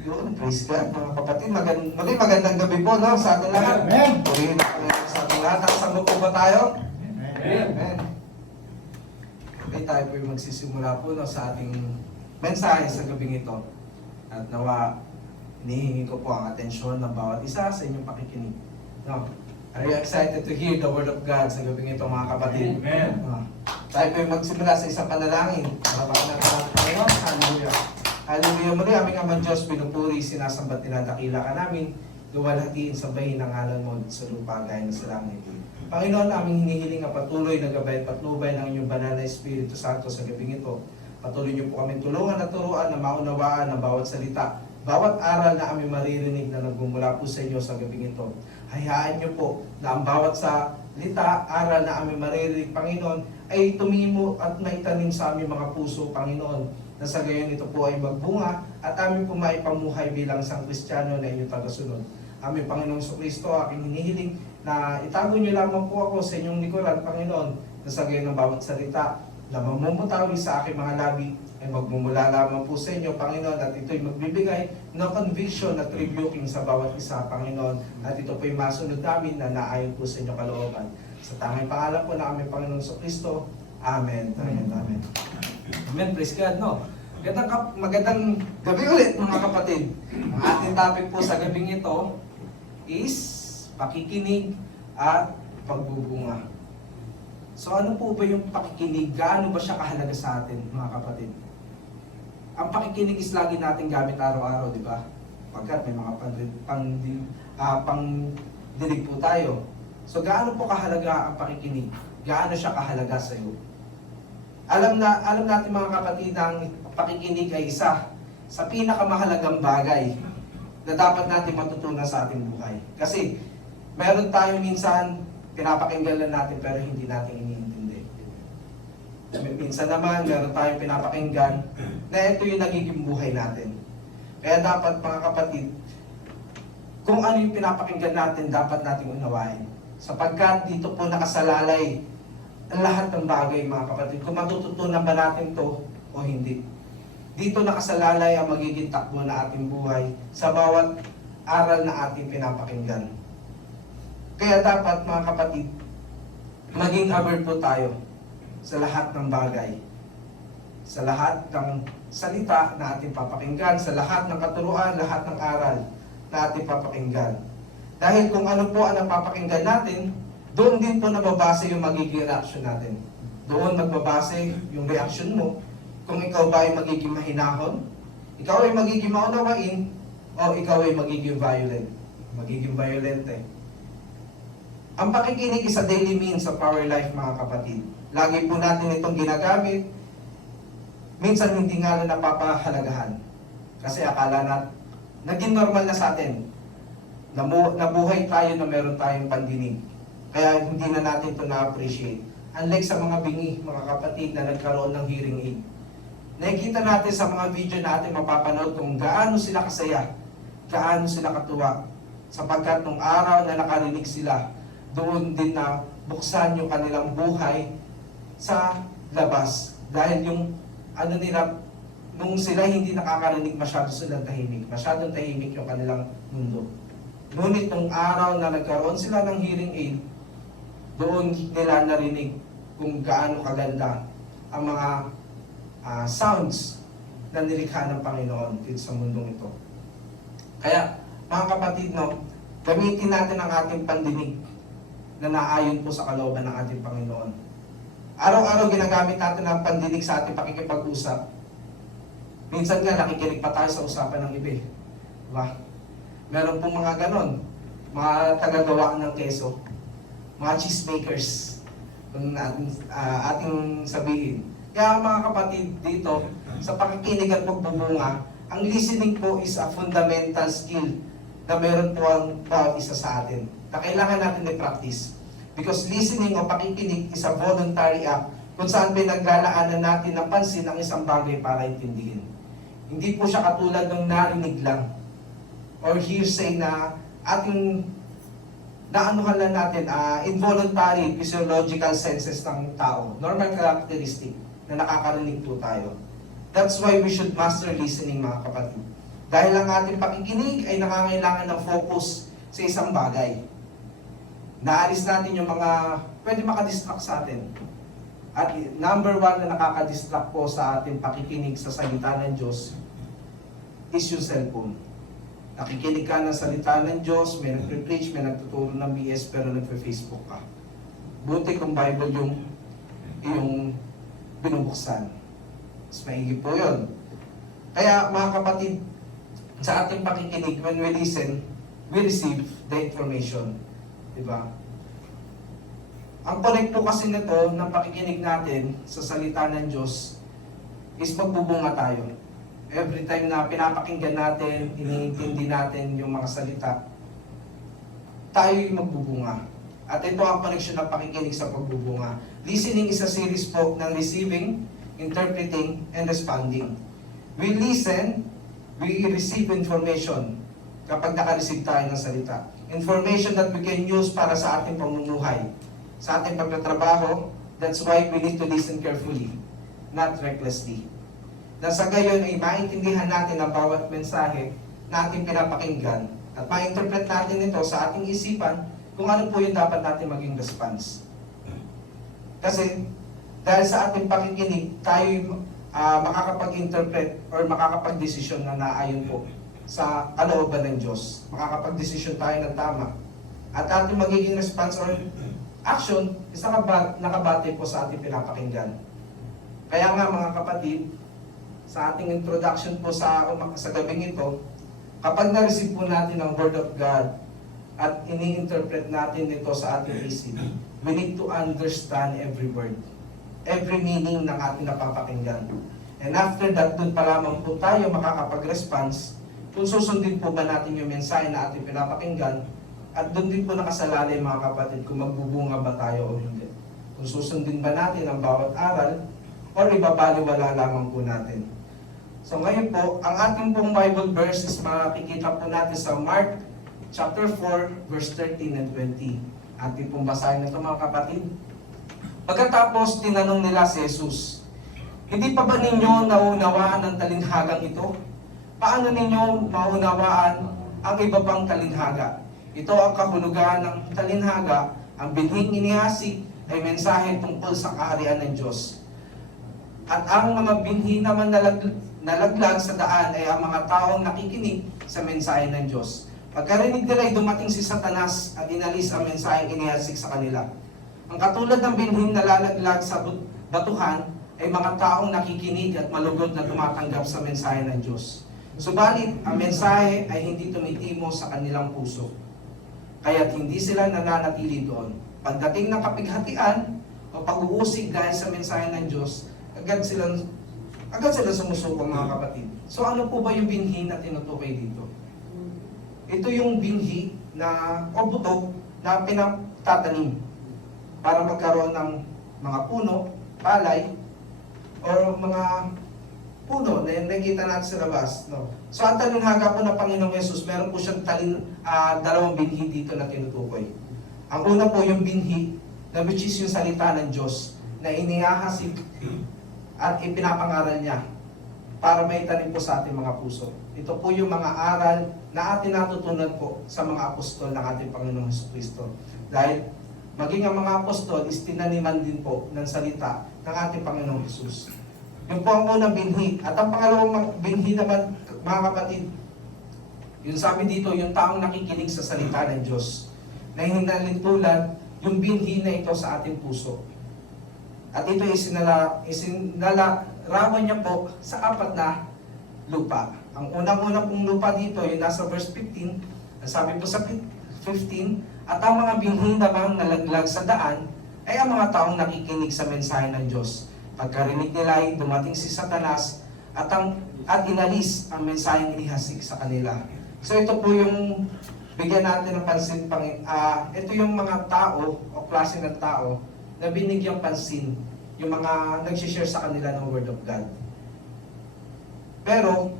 Yun, praise God, mga kapatid. Magandang gabi po, no, sa ating lahat. Amen. Purihin na kami sa ating lahat. Nakasama po ba tayo? Amen. Amen. Okay, tayo po yung magsisimula po, no, sa ating mensahe sa gabing ito. At nawa, hinihingi ko po ang atensyon ng bawat isa sa inyong pakikinig. No? Are you excited to hear the Word of God sa gabing ito, mga kapatid? Amen. Tayo po yung magsimula sa isang panalangin. Malabakan natin ang Panginoon. Hallelujah. Hallelujah. Muli aming Amang Diyos, pinupuri, sinasambat, tinadakila ka namin, luwalhatiin, sabahin ang ngalan mo sa lupa gaya ng sa langit. Panginoon, aming hinihiling ang patuloy na gabay at patnubay ng inyong banal na Espiritu Santo sa gabing ito. Patuloy niyo po kami tulungan at turuan na maunawaan ang bawat salita, bawat aral na aming maririnig na nagmumula po sa inyo sa gabing ito. Hayaan niyo po na ang bawat salita, aral na aming maririnig, Panginoon, ay tumingin mo at maitanim sa aming mga puso, Panginoon, na sa gayon ito po ay magbunga at aming po maipamuhay bilang isang Kristiyano na inyong tagasunod. Aming Panginoong Kristo, aking hinihiling na itago niyo lamang po ako sa inyong likuran, Panginoon, na sa gayon ng bawat salita na mamumutawi sa aking mga labi ay magmumula lamang po sa inyo, Panginoon, at ito'y magbibigay ng conviction at rebuking sa bawat isa, Panginoon, at ito po'y masunod namin na naayon po sa inyong kalooban. Sa tanging pangalan po na aming Panginoong Kristo, Amen. Amen. Amen. Amen. Praise God, no? Magandang gabi ulit, mga kapatid. Ang ating topic po sa gabing ito is pakikinig at pagbubunga. So ano po ba yung pakikinig? Gaano ba siya kahalaga sa atin, mga kapatid? Ang pakikinig is lagi natin gamit araw-araw, di ba? Pagkat may mga pangdilig po tayo. So gaano po kahalaga ang pakikinig? Gaano siya kahalaga sa iyo? Alam natin, mga kapatid, na ang pakikinig ay isa sa pinakamahalagang bagay na dapat natin matutunan sa ating buhay. Kasi meron tayo minsan pinapakinggan lang natin pero hindi natin iniintindi. Minsan naman meron tayong pinapakinggan na ito yung nagiging buhay natin. Kaya dapat, mga kapatid, kung ano yung pinapakinggan natin, dapat nating unawain. Sapagkat dito po nakasalalay ang lahat ng bagay, mga kapatid. Kung matututunan ba natin to o hindi. Dito nakasalalay ang magiging takbo na ating buhay sa bawat aral na ating pinapakinggan. Kaya dapat, mga kapatid, maging aware po tayo sa lahat ng bagay. Sa lahat ng salita na ating papakinggan, sa lahat ng katuruan, lahat ng aral na ating papakinggan. Dahil kung ano po ang napapakinggan natin, doon din po nababase yung magiging reaction natin. Doon magbabase yung reaction mo. Kung ikaw ba ay magiging mahinahon, ikaw ay magiging maunawain, o ikaw ay magiging violent. Magiging violent eh. Ang pakikinig is a daily means of our life, mga kapatid. Lagi po natin itong ginagamit. Minsan hindi nga na napapahalagahan. Kasi akala natin, naging normal na sa atin. Nabuhay tayo na meron tayong pandinig. Kaya hindi na natin ito na-appreciate. Unlike sa mga bingi, mga kapatid na nagkaroon ng hearing aid. Nakikita natin sa mga video na ating mapapanood kung gaano sila kasaya, gaano sila katuwa. Sapagkat nung araw na nakarinig sila, doon din na buksan yung kanilang buhay sa labas. Dahil yung ano nila, nung sila hindi nakakarinig, masyado silang tahimik. Masyadong tahimik yung kanilang mundo. Ngunit nung araw na nagkaroon sila ng hearing aid, doon nila narinig kung gaano kaganda ang mga sounds na nilikha ng Panginoon dito sa mundong ito. Kaya, mga kapatid, no, gamitin natin ang ating pandinig na naayon po sa kalooban ng ating Panginoon. Araw-araw ginagamit natin ang pandinig sa ating pakikipag-usap. Minsan nga, nakikinig pa tayo sa usapan ng iba. Diba? Meron pong mga ganon, mga tagagawa ng keso, mga cheesemakers, kung ating sabihin. Kaya mga kapatid, dito, sa pakikinig at pagbubunga, ang listening po is a fundamental skill na meron po ang bawat isa sa atin, na kailangan natin i-practice. Because listening o pakikinig is a voluntary act kung saan pinaglalaanan natin ng pansin ang isang bagay para intindihin. Hindi po siya katulad ng narinig lang or hearsay na ating naanuhan lang natin, involuntary physiological senses ng tao, normal characteristic na nakakarinig po tayo. That's why we should master listening, mga kapatid. Dahil ang ating pakikinig ay nangangailangan ng focus sa isang bagay. Naalis natin yung mga pwede makadistract sa atin. At number one na nakakadistract po sa ating pakikinig sa salita ng Diyos is yung cellphone. Nakikinig ka ng salita ng Diyos, may nagpe-preach, may nagtuturo ng BS, pero nagpe-Facebook ka. Buti kung Bible yung binubuksan. Mas maigi po yun. Kaya mga kapatid, sa ating pakikinig, when we listen, we receive the information. Diba? Ang connect po kasi nito ng pakikinig natin sa salita ng Diyos is magbubunga tayo. Every time na pinapakinggan natin, iniintindi natin yung mga salita, tayo'y magbubunga. At ito ang connection ng pakikinig sa pagbubunga. Listening is a series po ng receiving, interpreting, and responding. We listen, we receive information kapag naka-receive tayo ng salita. Information that we can use para sa ating pamumuhay, sa ating pagtatrabaho. That's why we need to listen carefully, not recklessly. Na sa gayon ay maintindihan natin ang bawat mensahe na ating pinapakinggan at ma-interpret natin ito sa ating isipan kung ano po yung dapat natin maging response. Kasi dahil sa ating pakikinig, tayo makakapag-interpret or makakapag-desisyon na naayon po sa kalooban ng Diyos. Makakapag-desisyon tayo ng tama. At ating magiging response or action is nakabate po sa ating pinapakinggan. Kaya nga mga kapatid, sa ating introduction po sa gabing ito, kapag na-receive po natin ang Word of God at ini-interpret natin ito sa ating isip, we need to understand every word, every meaning ng ating napapakinggan. And after that, dun pa lamang po tayo makakapag-response kung susundin po ba natin yung mensahe na ating pinapakinggan, at dun din po nakasalalay mga kapatid kung magbubunga ba tayo o hindi. Kung susundin ba natin ang bawat aral o ibabaliwala lamang po natin. So ngayon po, ang ating pong Bible verses makikita po natin sa Mark chapter 4, verse 13 and 20. Ating pong basahin ito mga kapatid. Pagkatapos tinanong nila si Jesus, "Hindi pa ba ninyo naunawaan ang talinhagang ito? Paano ninyo maunawaan ang iba pang talinhaga? Ito ang kahulugan ng talinhaga, ang binhing inihasik ay mensahe tungkol sa kaharian ng Diyos. At ang mga binhi naman nalaglag sa daan ay ang mga taong nakikinig sa mensahe ng Diyos. Pagkarinig nila ay dumating si Satanas at inalis ang mensaheng inihasik sa kanila. Ang katulad ng binhing nalalaglag sa batuhan ay mga taong nakikinig at malugod na tumatanggap sa mensahe ng Diyos. Subalit, ang mensahe ay hindi tumitimo sa kanilang puso. Kaya't hindi sila nananatili doon. Pagdating ng kapighatian o pag-uusig dahil sa mensahe ng Diyos, agad sila sumusuko mga kapatid. So ano po ba yung binhi na tinutukoy dito? Ito yung binhi na o buto na pinatatanim para magkaroon ng mga puno, palay, o mga puno na nakikita natin sa labas. No? So ang talinhaga po ng Panginoong Yesus, meron po siyang dalawang binhi dito na tinutukoy. Ang una po yung binhi na which is yung salita ng Diyos na inihahasik at ipinapangaral niya para may tanim po sa ating mga puso. Ito po yung mga aral na ating natutunan po sa mga apostol ng ating Panginoong Jesucristo. Dahil maging ang mga apostol is tinaniman din po ng salita ng ating Panginoong Jesus. Yung po ang unang binhi. At ang pangalawang binhi naman, mga kapatid, yung sabi dito, yung taong nakikinig sa salita ng Diyos, na hinalintulad yung binhi na ito sa ating puso. At ito isinalarawan niya po sa apat na lupa. Ang unang-unang pong lupa dito, yung nasa verse 15, sabi po sa 15, at ang mga binhi namang nalaglag sa daan, ay ang mga taong nakikinig sa mensahe ng Diyos. Pagkarinig nila ay dumating si Satanas at inalis ang mensaheng inihasik sa kanila. So ito po yung bigyan natin ng pansin. Ito yung mga tao o klase ng tao na binigyang pansin, yung mga nag-share sa kanila ng Word of God. Pero,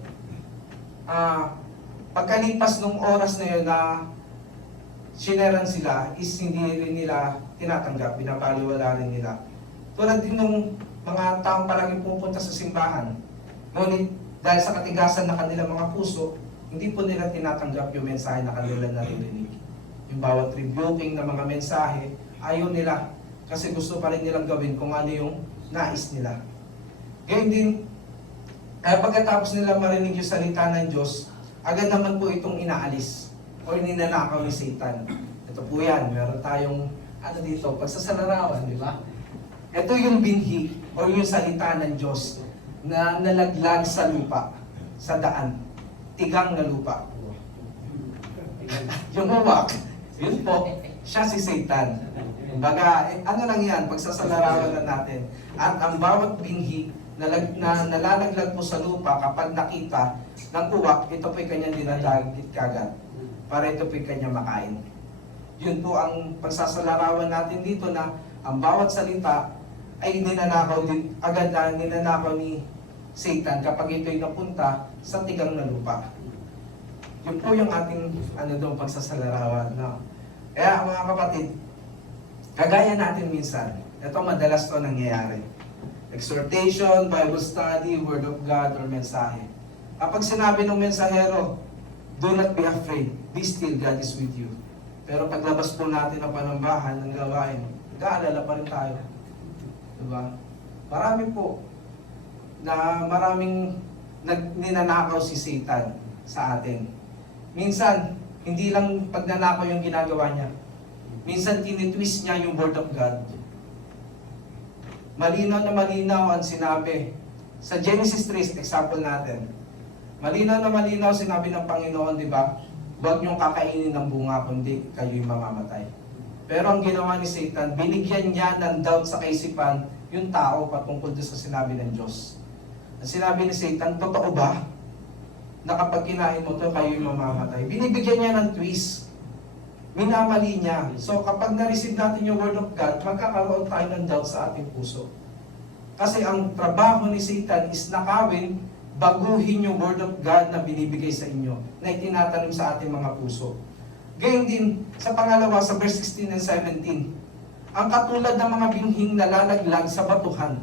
pagkalipas ng oras na yun na sineran sila, is hindi rin nila tinatanggap, binabaliwala rin nila. Tulad din ng mga taong palaging pupunta sa simbahan. Ngunit dahil sa katigasan ng kanilang mga puso, hindi po nila tinatanggap yung mensahe na kanila naririnig. Yung bawat rebuking na mga mensahe, ayaw nila. Kasi gusto pa rin nilang gawin kung ano yung nais nila. Gayun din, kaya pagkatapos nila marinig yung salita ng Diyos, agad naman po itong inaalis o ninanakaw ni Satan. Ito po yan, meron tayong dito, pagsasalarawan, di ba? Ito yung binhi o yung salita ng Diyos na nalaglag sa lupa, sa daan, tigang na lupa. Yung uwak, yun po, siya si Satan. Kumbaga, ano lang yan, pagsasalarawan na natin. At ang bawat binhi na nalalaglag po sa lupa kapag nakita ng uwak, ito po'y kanyang dinadagit kagad para ito po'y kanyang makain. Yun po ang pagsasalarawan natin dito na ang bawat salita ay ninanakaw din, agad na ninanakaw ni Satan kapag ito'y napunta sa tigang na lupa. Yun po yung ating pagsasalarawan. No? Kaya mga kapatid, kagaya natin minsan, ito madalas to nangyayari. Exhortation, Bible study, Word of God, or mensahe. Kapag sinabi ng mensahero, do not be afraid, be still, God is with you. Pero paglabas po natin ng panambahan, ng gawain, nag-aalala pa rin tayo. Diba? Marami po na maraming ninanakaw si Satan sa atin. Minsan, hindi lang pagnanakaw yung ginagawa niya. Minsan, tinitwist niya yung Word of God. Malinaw na malinaw ang sinabi. Sa Genesis 3, example natin. Malinaw na malinaw sinabi ng Panginoon, di ba? Huwag niyong kakainin ng bunga, kundi kayo'y mamamatay. Pero ang ginawa ni Satan, binigyan niya ng doubt sa kaisipan yung tao patungkol sa sinabi ng Diyos. Ang sinabi ni Satan, totoo ba na kapag kinain mo ito, kayo'y mamamatay? Binibigyan niya ng twist. Minamali niya. So kapag na-receive natin yung Word of God, magkakaroon tayo ng doubt sa ating puso. Kasi ang trabaho ni Satan is nakawin, baguhin yung Word of God na binibigay sa inyo, na itinatanim sa ating mga puso. Gayun din, sa pangalawa, sa verse 16 and 17, ang katulad ng mga binhing nalalaglag sa batuhan.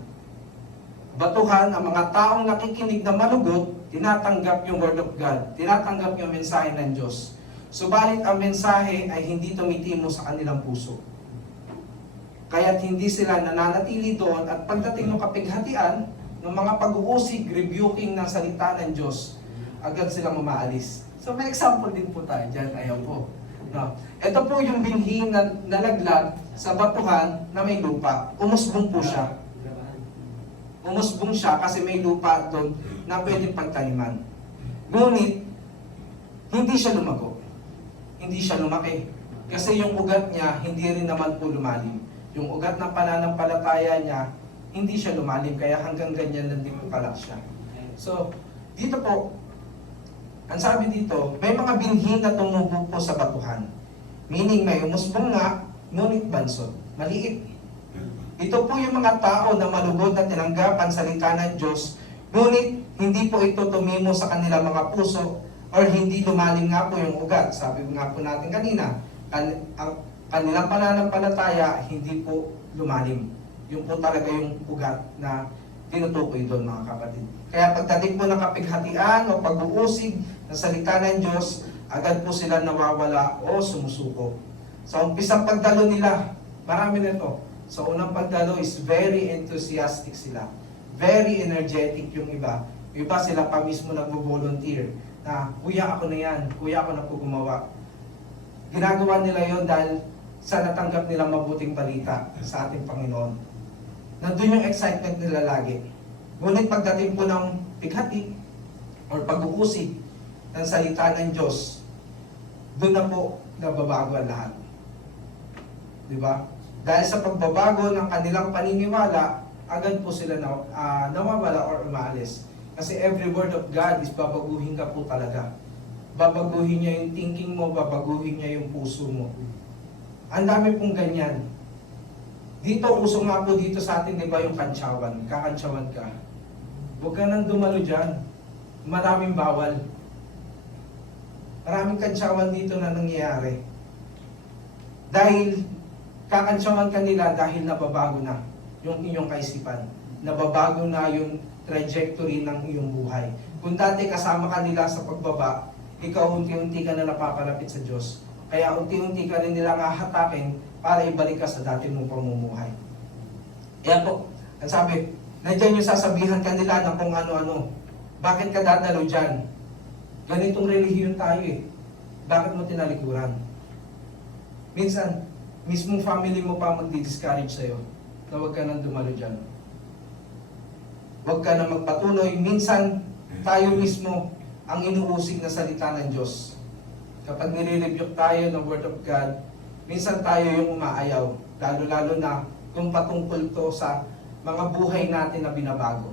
Batuhan, ang mga taong nakikinig na malugot, tinatanggap yung Word of God, tinatanggap yung mensahe ng Diyos. Subalit ang mensahe ay hindi tumitimo sa kanilang puso. Kaya't hindi sila nananatili doon at pagdating ng kapighatian, ng mga pag-uusig, rebuking ng salita ng Diyos, agad silang umaalis. So may example din po tayo dyan, ayaw po. No. Ito po yung binhi na nalaglag sa batuhan na may lupa. Umusbong po siya. Umusbong siya kasi may lupa doon na pwedeng pagtaniman. Ngunit, hindi siya lumago. Hindi siya lumaki. Kasi yung ugat niya, hindi rin naman po lumalim. Yung ugat ng pananampalataya niya, hindi siya lumalim. Kaya hanggang ganyan lang din po kalak siya. So, dito po, ang sabi dito, may mga binhi na tumubo po sa batuhan. Meaning may umusbong nga, ngunit bansod. Maliit. Ito po yung mga tao na malugod na tinanggap ang salita ng Diyos, ngunit hindi po ito tumimo sa kanilang mga puso or hindi lumalim nga po yung ugat. Sabi nga po natin kanina, ang kanilang pananampalataya hindi po lumalim. Yung po talaga yung ugat na tinutukoy doon, mga kapatid. Kaya pagdating po ng kapighatian o pag-uusig ng salita ng Diyos, agad po sila nawawala o sumusuko. Sa umpisang pagdalo nila, marami nito. Sa unang pagdalo is very enthusiastic sila. Very energetic yung iba. Yung iba sila pa mismo nagvo-volunteer na, kuya ako na yan, kuya ako na po gumawa. Ginagawa nila yon dahil sa natanggap nilang mabuting balita sa ating Panginoon. Nandun yung excitement nila lagi. Ngunit pagdating po ng pighati or pag-uusig ng salita ng Diyos, doon na po nababago ang lahat. Diba? Dahil sa pagbabago ng kanilang paniniwala, agad po sila nawawala or umaalis. Kasi every word of God is babaguhin ka po talaga. Babaguhin niya yung thinking mo, babaguhin niya yung puso mo. Ang dami pong ganyan. Dito, uso nga po dito sa atin, di ba, yung kantsawan. Kakantsawan ka. Huwag ka nang dumalo dyan. Maraming bawal. Maraming kantsawan dito na nangyayari. Dahil kakantsawan ka nila dahil nababago na yung inyong kaisipan. Nababago na yung trajectory ng iyong buhay. Kung dati kasama ka nila sa pagbaba, ikaw unti-unti ka na napapalapit sa Diyos. Kaya unti-unti ka rin nilang hahatakin para ibalik ka sa dati mong pamumuhay. Kaya po, ang sabi, nandiyan yung sasabihan ka nila na kung ano-ano. Bakit ka dadalo dyan? Ganitong relihiyon tayo eh. Bakit mo tinalikuran? Minsan, mismong family mo pa magdi-discourage sa'yo na huwag ka nang dumalo dyan. Huwag ka na magpatuloy. Minsan, tayo mismo ang inuusig na salita ng Diyos. Kapag nire-rebuke tayo ng Word of God, minsan tayo yung umaayaw. Lalo-lalo na kung patungkol to sa mga buhay natin na binabago.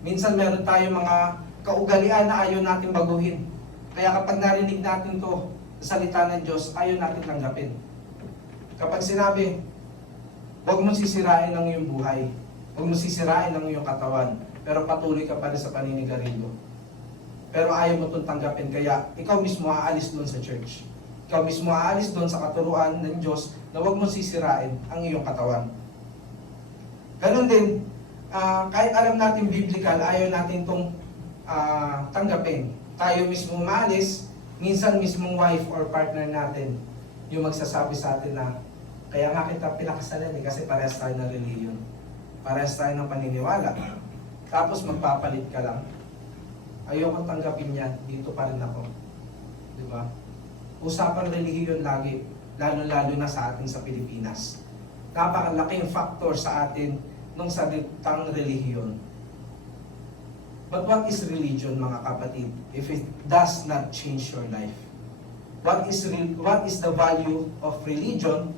Minsan meron tayong mga kaugalian na ayaw natin baguhin. Kaya kapag narinig natin to sa salita ng Diyos, ayaw natin tanggapin. Kapag sinabi, huwag mo sisirain ang iyong buhay, huwag mo sisirain ang iyong katawan, pero patuloy ka pa rin sa paninigarilyo. Pero ayaw mo itong tanggapin, kaya ikaw mismo aalis doon sa church. Ikaw mismo aalis doon sa katuruan ng Diyos na huwag mo sisirain ang iyong katawan. Ganun din, kahit alam natin biblical, ayaw natin itong tanggapin. Tayo mismo maalis, minsan mismong wife or partner natin yung magsasabi sa atin na kaya nga kita pinakasalan kasi parehas tayo ng religion. Parehas tayo ng paniniwala. Tapos magpapalit ka lang. Ayokong tanggapin yan, dito pa rin ako. Di ba? Usapan relihiyon lagi, lalo-lalo na sa atin sa Pilipinas. Napakalaking factor sa atin nung salitang relihiyon. But what is religion, mga kapatid, if it does not change your life? What is the value of religion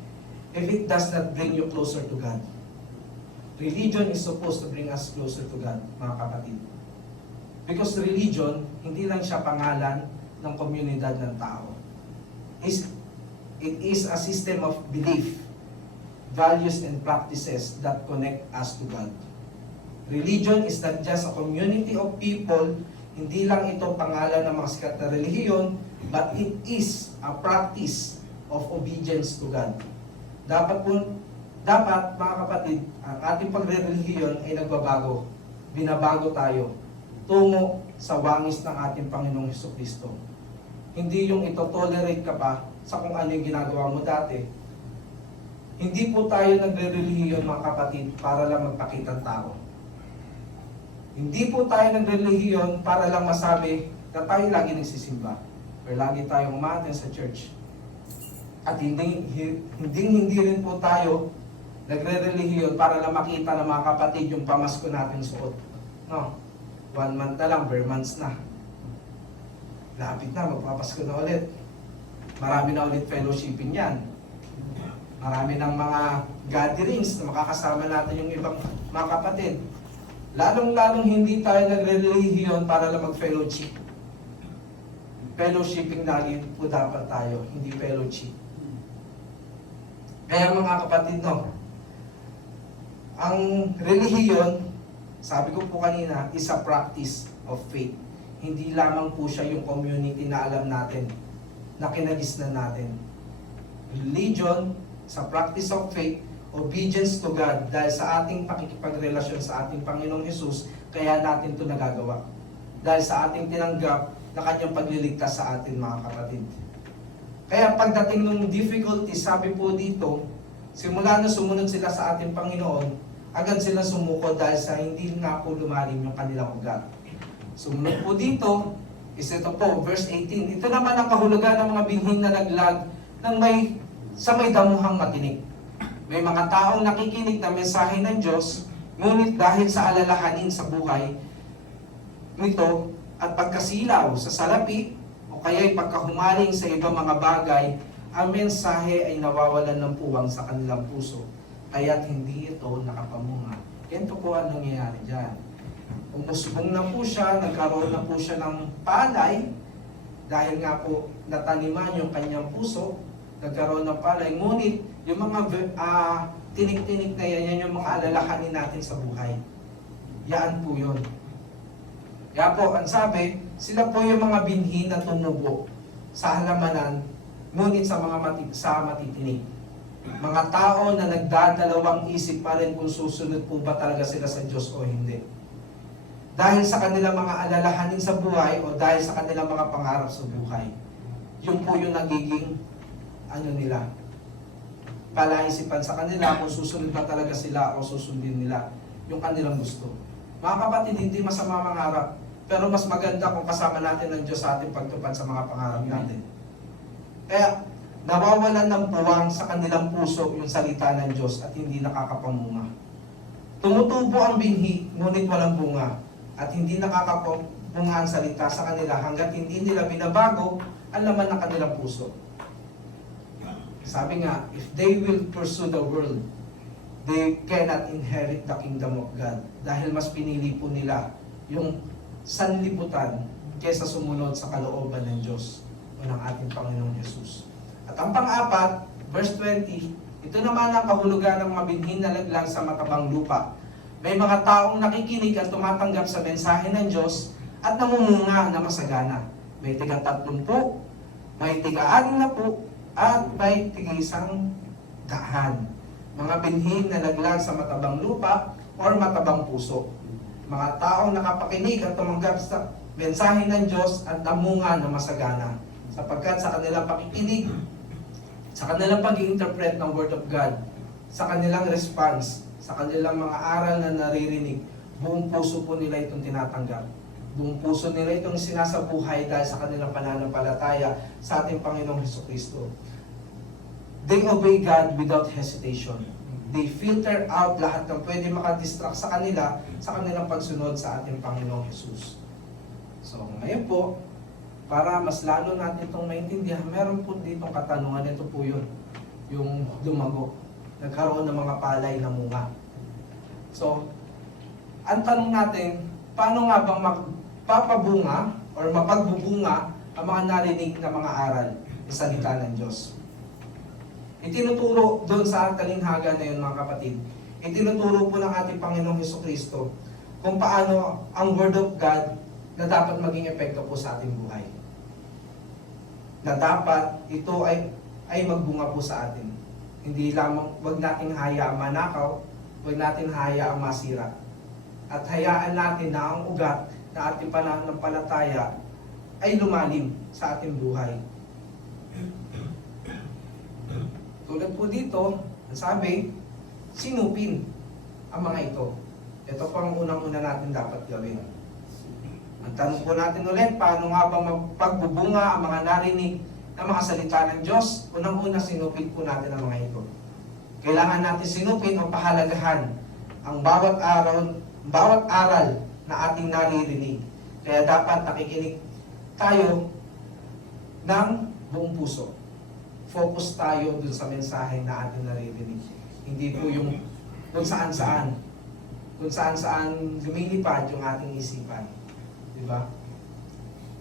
if it does not bring you closer to God? Religion is supposed to bring us closer to God, mga kapatid. Because religion, hindi lang siya pangalan ng komunidad ng tao. It is a system of belief, values, and practices that connect us to God. Religion is not just a community of people, hindi lang ito pangalan ng mga sikat na relihiyon, but it is a practice of obedience to God. Dapat mga kapatid, ang ating pagre-relihiyon ay nagbabago. Binabago tayo tungo sa wangis ng ating Panginoong Hesukristo. Hindi yung ito-tolerate ka pa sa kung ano yung ginagawa mo dati. Hindi po tayo nagre-relihiyon, mga kapatid, para lang magpakitang tao. Hindi po tayo nagre-relihiyon para lang masabi na tayo lagi nagsisimba or lagi tayong umaten sa church. At hindi rin po tayo nagre-relihiyon para lang makita ng mga kapatid yung pamasko natin suot. No? 1 month na lang, bare months na. Lapit na, magpapasko na ulit. Marami na ulit fellowshipping yan. Marami ng mga gatherings na makakasama natin yung ibang mga kapatid. Lalong-lalong hindi tayo nagre-relihiyon para lang mag-fellowship. Fellowshipping lagi po dapat tayo, hindi fellowship. Kaya mga kapatid, no, ang relihiyon, sabi ko po kanina, is a practice of faith. Hindi lamang po siya yung community na alam natin, na kinagisnan natin. Religion, sa practice of faith, obedience to God, dahil sa ating pakikipagrelasyon sa ating Panginoong Hesus, kaya natin ito nagagawa. Dahil sa ating tinanggap na kanyang pagliligtas sa atin, mga kapatid. Kaya pagdating ng difficulty, sabi po dito, simula na sumunod sila sa ating Panginoon, agad sila sumuko dahil sa hindi nga po lumalim yung kanilang ugat. Sumunod po dito, is ito po, verse 18. Ito naman ang kahulugan ng mga binhing na naglag ng sa may damuhang matinik. May mga taong nakikinig na mensahe ng Diyos, ngunit dahil sa alalahanin sa buhay nito at pagkasilaw sa salapi o kaya'y pagkahumaling sa ibang mga bagay, ang mensahe ay nawawalan ng puwang sa kanilang puso. Kaya't hindi ito nakapamunga. Ganito po ang nangyayari dyan. Umusbong na po siya, nagkaroon na po siya ng palay, dahil nga po nataniman yung kanyang puso, nagkaroon ng palay. Ngunit yung mga tinik-tinik na yan yung mga alalahanin natin sa buhay. Yan po yun. Kaya po, ang sabi, sila po yung mga binhi na tumubo sa halamanan, ngunit sa matitinig. Mga tao na nagdadalawang isip pa rin kung susunod po ba talaga sila sa Diyos o hindi. dahil sa kanilang mga alalahanin sa buhay o dahil sa kanilang mga pangarap sa buhay. Yung po yung nagiging nila, palaisipan sa kanila kung susunod ba talaga sila o susundin nila yung kanilang gusto. Mga kapatid, hindi masama mangarap, pero mas maganda kung kasama natin ng Diyos sa ating pagtupad sa mga pangarap natin. Kaya, nawawalan ng puwang sa kanilang puso yung salita ng Diyos at hindi nakakapamunga. Tumutubo ang binhi, ngunit walang bunga, at hindi nakakapamunga ang salita sa kanila hanggat hindi nila binabago ang laman ng kanilang puso. Sabi nga, if they will pursue the world, they cannot inherit the kingdom of God. Dahil mas pinili po nila yung sanlibutan kaysa sumunod sa kalooban ng Diyos o ng ating Panginoong Yesus. At ang pang-apat, verse 20, ito naman ang kahulugan ng mabinhin na laglag sa matabang lupa. May mga taong nakikinig at tumatanggap sa mensahe ng Diyos at namumunga na masagana. May tiga-30, may tiga-60, at may tig-100. Mga binhin na laglag sa matabang lupa or matabang puso. Mga taong nakapakinig at tumanggap sa mensahe ng Diyos at namunga na masagana. Sapagkat sa kanilang pakikinig, sa kanilang pag-i-interpret ng Word of God, sa kanilang response, sa kanilang mga aral na naririnig, buong puso po nila itong tinatanggap. Buong puso nila itong sinasabuhay dahil sa kanilang pananampalataya sa ating Panginoong Hesukristo. They obey God without hesitation. They filter out lahat ng pwede makadistract sa kanila sa kanilang pagsunod sa ating Panginoong Jesus. So, ngayon po, para mas lalo natin itong maintindihan, meron po ditong katanungan. Ito po yun, yung lumago. Nagkaroon ng mga palay na munga. So, ang tanong natin, paano nga bang magpapabunga or mapagbubunga ang mga narinig na mga aral sa salita ng Diyos? Itinuturo doon sa talinghaga na yun, mga kapatid. Itinuturo po ng ating Panginoong Hesukristo kung paano ang Word of God na dapat maging epekto po sa ating buhay. Na dapat ito ay magbunga po sa atin. Hindi lamang, wag nating hayaang manakaw, wag natin hayaang masira. At hayaan natin na ang ugat na ating pananampalataya ay lumalim sa ating buhay. Tulad po dito, sabi, sinupin ang mga ito. Ito po ang unang-una natin dapat gawin. Ang tanong po natin ulit, paano nga bang magpagbubunga ang mga narinig na mga salita ng Diyos? Unang-una, sinupin po natin ang mga ito. Kailangan natin sinupin o pahalagahan ang bawat aral na ating naririnig. Kaya dapat nakikinig tayo ng buong puso. Focus tayo dun sa mensahe na ating naririnig. Hindi po yung kung saan-saan. Kung saan-saan lumilipad yung ating isipan. Diba?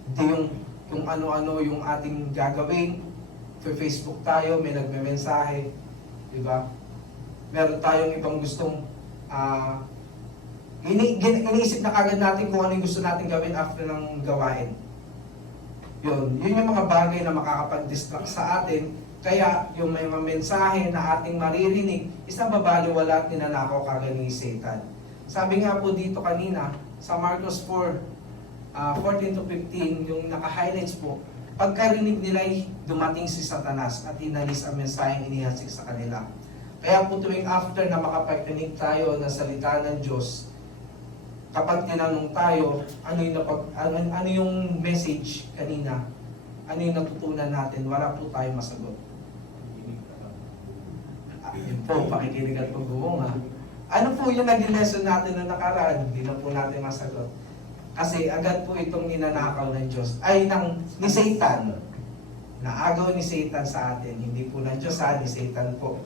Hindi yung ano-ano yung ating gagawin. For Facebook tayo, may nagme-mensahe. Diba? Meron tayong ibang gustong iniisip na kagad natin kung ano yung gusto natin gawin after ng gawain. Yun yung mga bagay na makakapag-distract sa atin. Kaya yung may mga mensahe na ating maririnig, isang babaliwala at ninanakaw kagad ni Satan. Sabi nga po dito kanina, sa Marcos 4, 14 to 15, yung naka-highlights po, pagkarinig nila ay dumating si Satanas at inalis ang mensaheng inihasik sa kanila. Kaya po tuwing after na makapagkinig tayo ng salita ng Diyos, kapag tinanong tayo, ano yung message kanina, ano yung natutunan natin, wala po tayong masagot. Yun po, pakikinig at pagbubunga. Ano po yung naging lesson natin na nakaraan? Hindi na po natin masagot. Kasi agad po itong ninanakaw ng Diyos, ni Satan. Naagaw ni Satan sa atin. Hindi po ng Diyos, ni Satan po.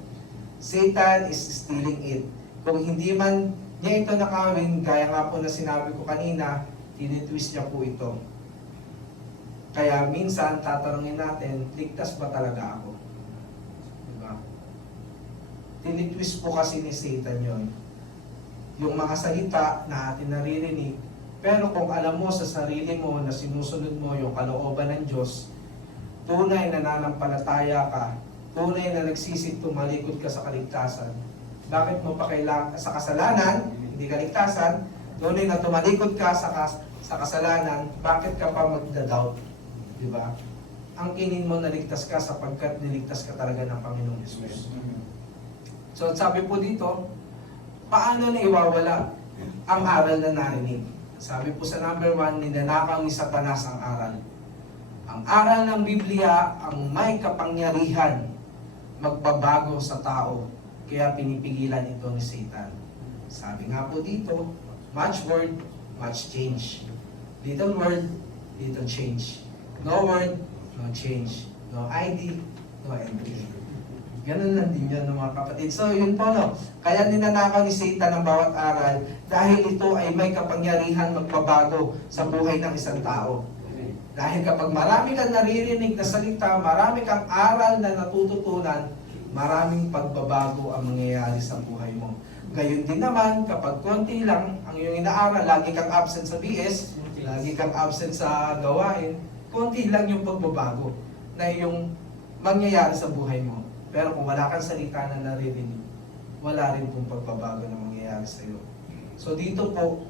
Satan is stealing it. Kung hindi man niya ito nakawin, gaya nga po na sinabi ko kanina, tinitwist niya po ito. Kaya minsan, tatanungin natin, ligtas ba talaga ako? Diba? Tinitwist po kasi ni Satan yon. Yung mga salita na atin naririnig, pero kung alam mo sa sarili mo na sinusunod mo yung kalooban ng Diyos, tunay na nanampalataya ka, tunay na nagsisig tumalikod ka sa kaligtasan, bakit mo pa kailangan sa kasalanan, hindi kaligtasan, Tunay na tumalikod ka sa kasalanan, bakit ka pa magda-doubt? Di ba? Ang kinin mo, naligtas ka sapagkat niligtas ka talaga ng Panginoong Jesus. So, sabi po dito, paano na iwawala ang aral na narinig? Sabi po sa number 1, ninanakaw ni Satanas ang aral. Ang aral ng Biblia ang may kapangyarihan magbabago sa tao, kaya pinipigilan ito ni Satan. Sabi nga po dito, much word, much change. Little word, little change. No word, no change. No ID, no entry. Ganun lang din yun, mga kapatid. So, yun po, no? Kaya ninanakaw ni Satan ang bawat aral dahil ito ay may kapangyarihan magbabago sa buhay ng isang tao. Dahil kapag marami kang naririnig na salita, marami kang aral na natututunan, maraming pagbabago ang mangyayari sa buhay mo. Gayon din naman, kapag konti lang ang iyong inaaral, lagi kang absent sa BS, lagi kang absent sa gawain, konti lang yung pagbabago na yung mangyayari sa buhay mo. Pero kung wala kang salita na naririnig, wala rin pong pagbabago na mangyayari sa iyo. So dito po,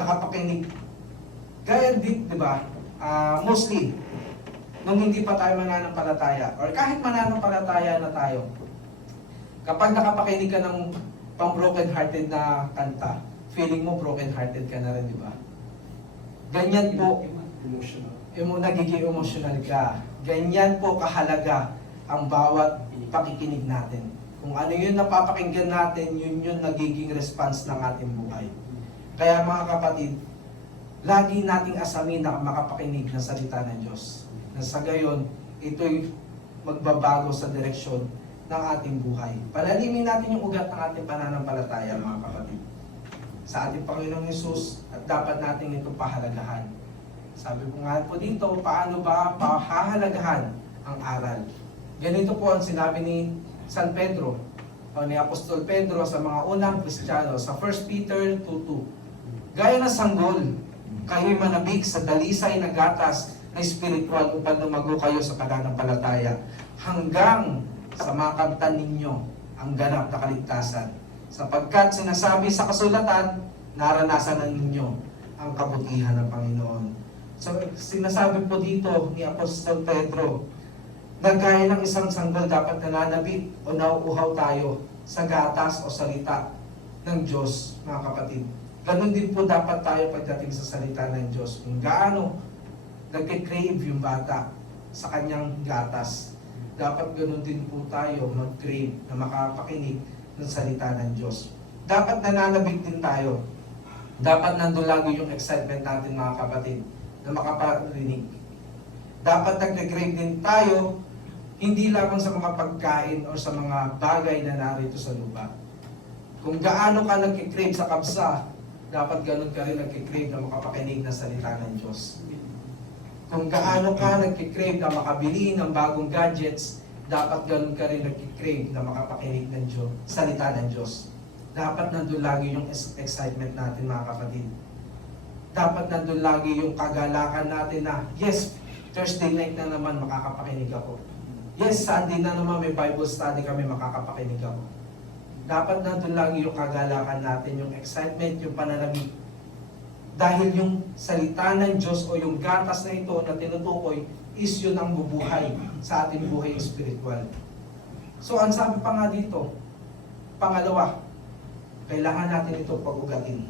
nakapakinig. Gaya din, di ba? Mostly, nung hindi pa tayo mananampalataya, or kahit mananampalataya na tayo, kapag nakapakinig ka ng pang-broken-hearted na kanta, feeling mo broken-hearted ka na rin, di ba? Ganyan po, nagiging emotional ka. Ganyan po kahalaga ang bawat pakikinig natin. Kung ano yun napapakinggan natin, yun yung nagiging response ng ating buhay. Kaya mga kapatid, lagi nating asamin na makapakinig ng salita ng Diyos. Na sa gayon, ito'y magbabago sa direksyon ng ating buhay. Palalimin natin yung ugat ng ating pananampalataya, mga kapatid. Sa ating Panginoong Hesus, at dapat natin ito pahalagahan. Sabi ko nga po dito, paano ba pahahalagahan ang aral? Ganito po ang sinabi ni San Pedro, o ni Apostol Pedro sa mga unang Kristiyano, sa 1 Peter 2:2. Gaya ng sanggol, kayo'y manabik sa dalisay na gatas na espiritual upang lumago kayo sa pananampalataya hanggang sa makamtan ninyo ang ganap na kaligtasan. Sapagkat sinasabi sa kasulatan, naranasan na ninyo ang kabutihan ng Panginoon. So sinasabi po dito ni Apostol Pedro, na gaya ng isang sanggol dapat nananabik o nauuhaw tayo sa gatas o salita ng Diyos, mga kapatid. Ganon din po dapat tayo pagdating sa salita ng Diyos. Kung gaano nagkikrave yung bata sa kanyang gatas, dapat ganon din po tayo mag-crave na makapakinig ng salita ng Diyos. Dapat nananabik din tayo. Dapat nandun lagi yung excitement natin, mga kapatid, na makaparinig. Dapat nag-crave din tayo hindi lamang sa mga pagkain o sa mga bagay na narito sa lupa. Kung gaano ka nagkikrave sa kapsa, dapat ganun ka rin nagkikrave na makapakinig na salita ng Diyos. Kung gaano ka nagkikrave na makabili ng bagong gadgets, dapat ganun ka rin nagkikrave na makapakinig ng Diyos, salita ng Diyos. Dapat nandun lagi yung excitement natin, mga kapatid. Dapat nandun lagi yung kagalakan natin na, yes, Thursday night na naman makakapakinig ako. Yes, Sunday na naman may Bible study kami, makakapakinig ako. Dapat nandun lagi yung kagalakan natin, yung excitement, yung pananabik. Dahil yung salita ng Diyos o yung gatas na ito na tinutukoy is yun ang bubuhay sa ating buhay spiritual. So, ang sabi pa nga dito, pangalawa, kailangan natin ito pag-ugatin.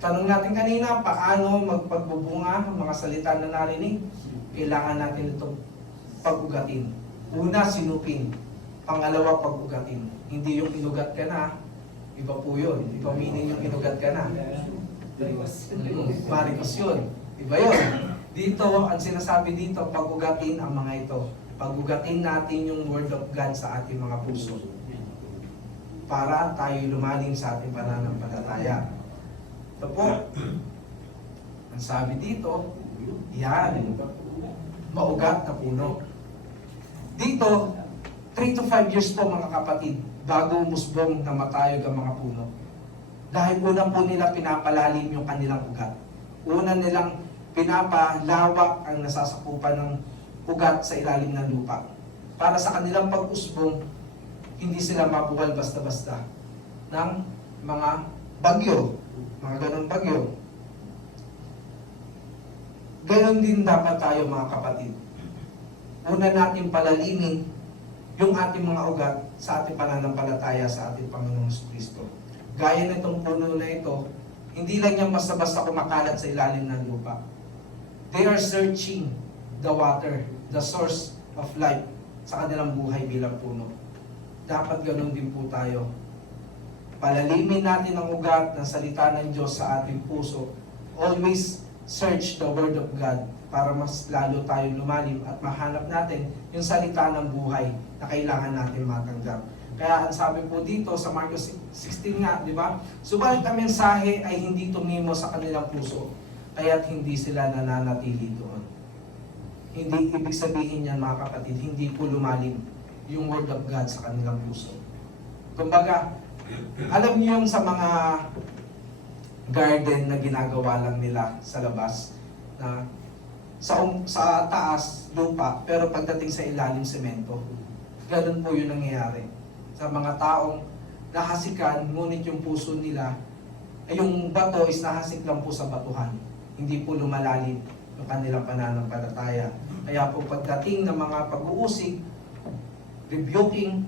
Tanong natin kanina, paano magpagbubunga ang mga salita na narinig? Kailangan natin ito pag-ugatin. Una, sinupin. Pangalawa, pag-ugatin. Hindi yung inugat ka na, iba po yun. Iba meaning yung inugat ka na. Marikos yun. Iba yun. Dito, ang sinasabi dito, pag-ugatin ang mga ito. Pag-ugatin natin yung Word of God sa ating mga puso. Para tayo lumalim sa ating pananampalataya. Ito po, ang sabi dito, yan, maugat na puno. Dito, 3 to 5 years po, mga kapatid, bago musbong na matayog ang mga puno. Dahil una po nila pinapalalim yung kanilang ugat. Una nilang pinapalawak ang nasasakupan ng ugat sa ilalim ng lupa. Para sa kanilang pag-usbong, hindi sila mabuwal basta-basta ng mga bagyo, mga ganong bagyo. Ganon din dapat tayo mga kapatid. Una natin palalimin yung ating mga ugat sa ating pananampalataya sa ating Panginoong Kristo. Gaya nitong puno na ito, hindi lang yan basta-basta kumakalat sa ilalim ng lupa. They are searching the water, the source of life sa kanilang buhay bilang puno. Dapat ganun din po tayo. Palalimin natin ang ugat ng salita ng Diyos sa ating puso. Always search the Word of God para mas lalo tayong lumalim at mahanap natin yung salita ng buhay na kailangan natin matanggap. Kaya ang sabi po dito sa Marcos 16 nga, di ba? Subalit ang mensahe ay hindi tumimo sa kanilang puso, kaya't hindi sila nananatili doon. Hindi ibig sabihin yan mga kapatid, hindi po lumalim yung Word of God sa kanilang puso. Kumbaga, alam niyo yung sa mga garden na ginagawa lang nila sa labas, na sa taas, lupa, pero pagdating sa ilalim, semento. Ganun po yung nangyayari sa mga taong nahasikan, ngunit yung puso nila, ay yung bato is nahasik lang po sa batuhan. Hindi po lumalalim yung kanilang pananampalataya. Kaya po pagdating ng mga pag-uusig, rebuking,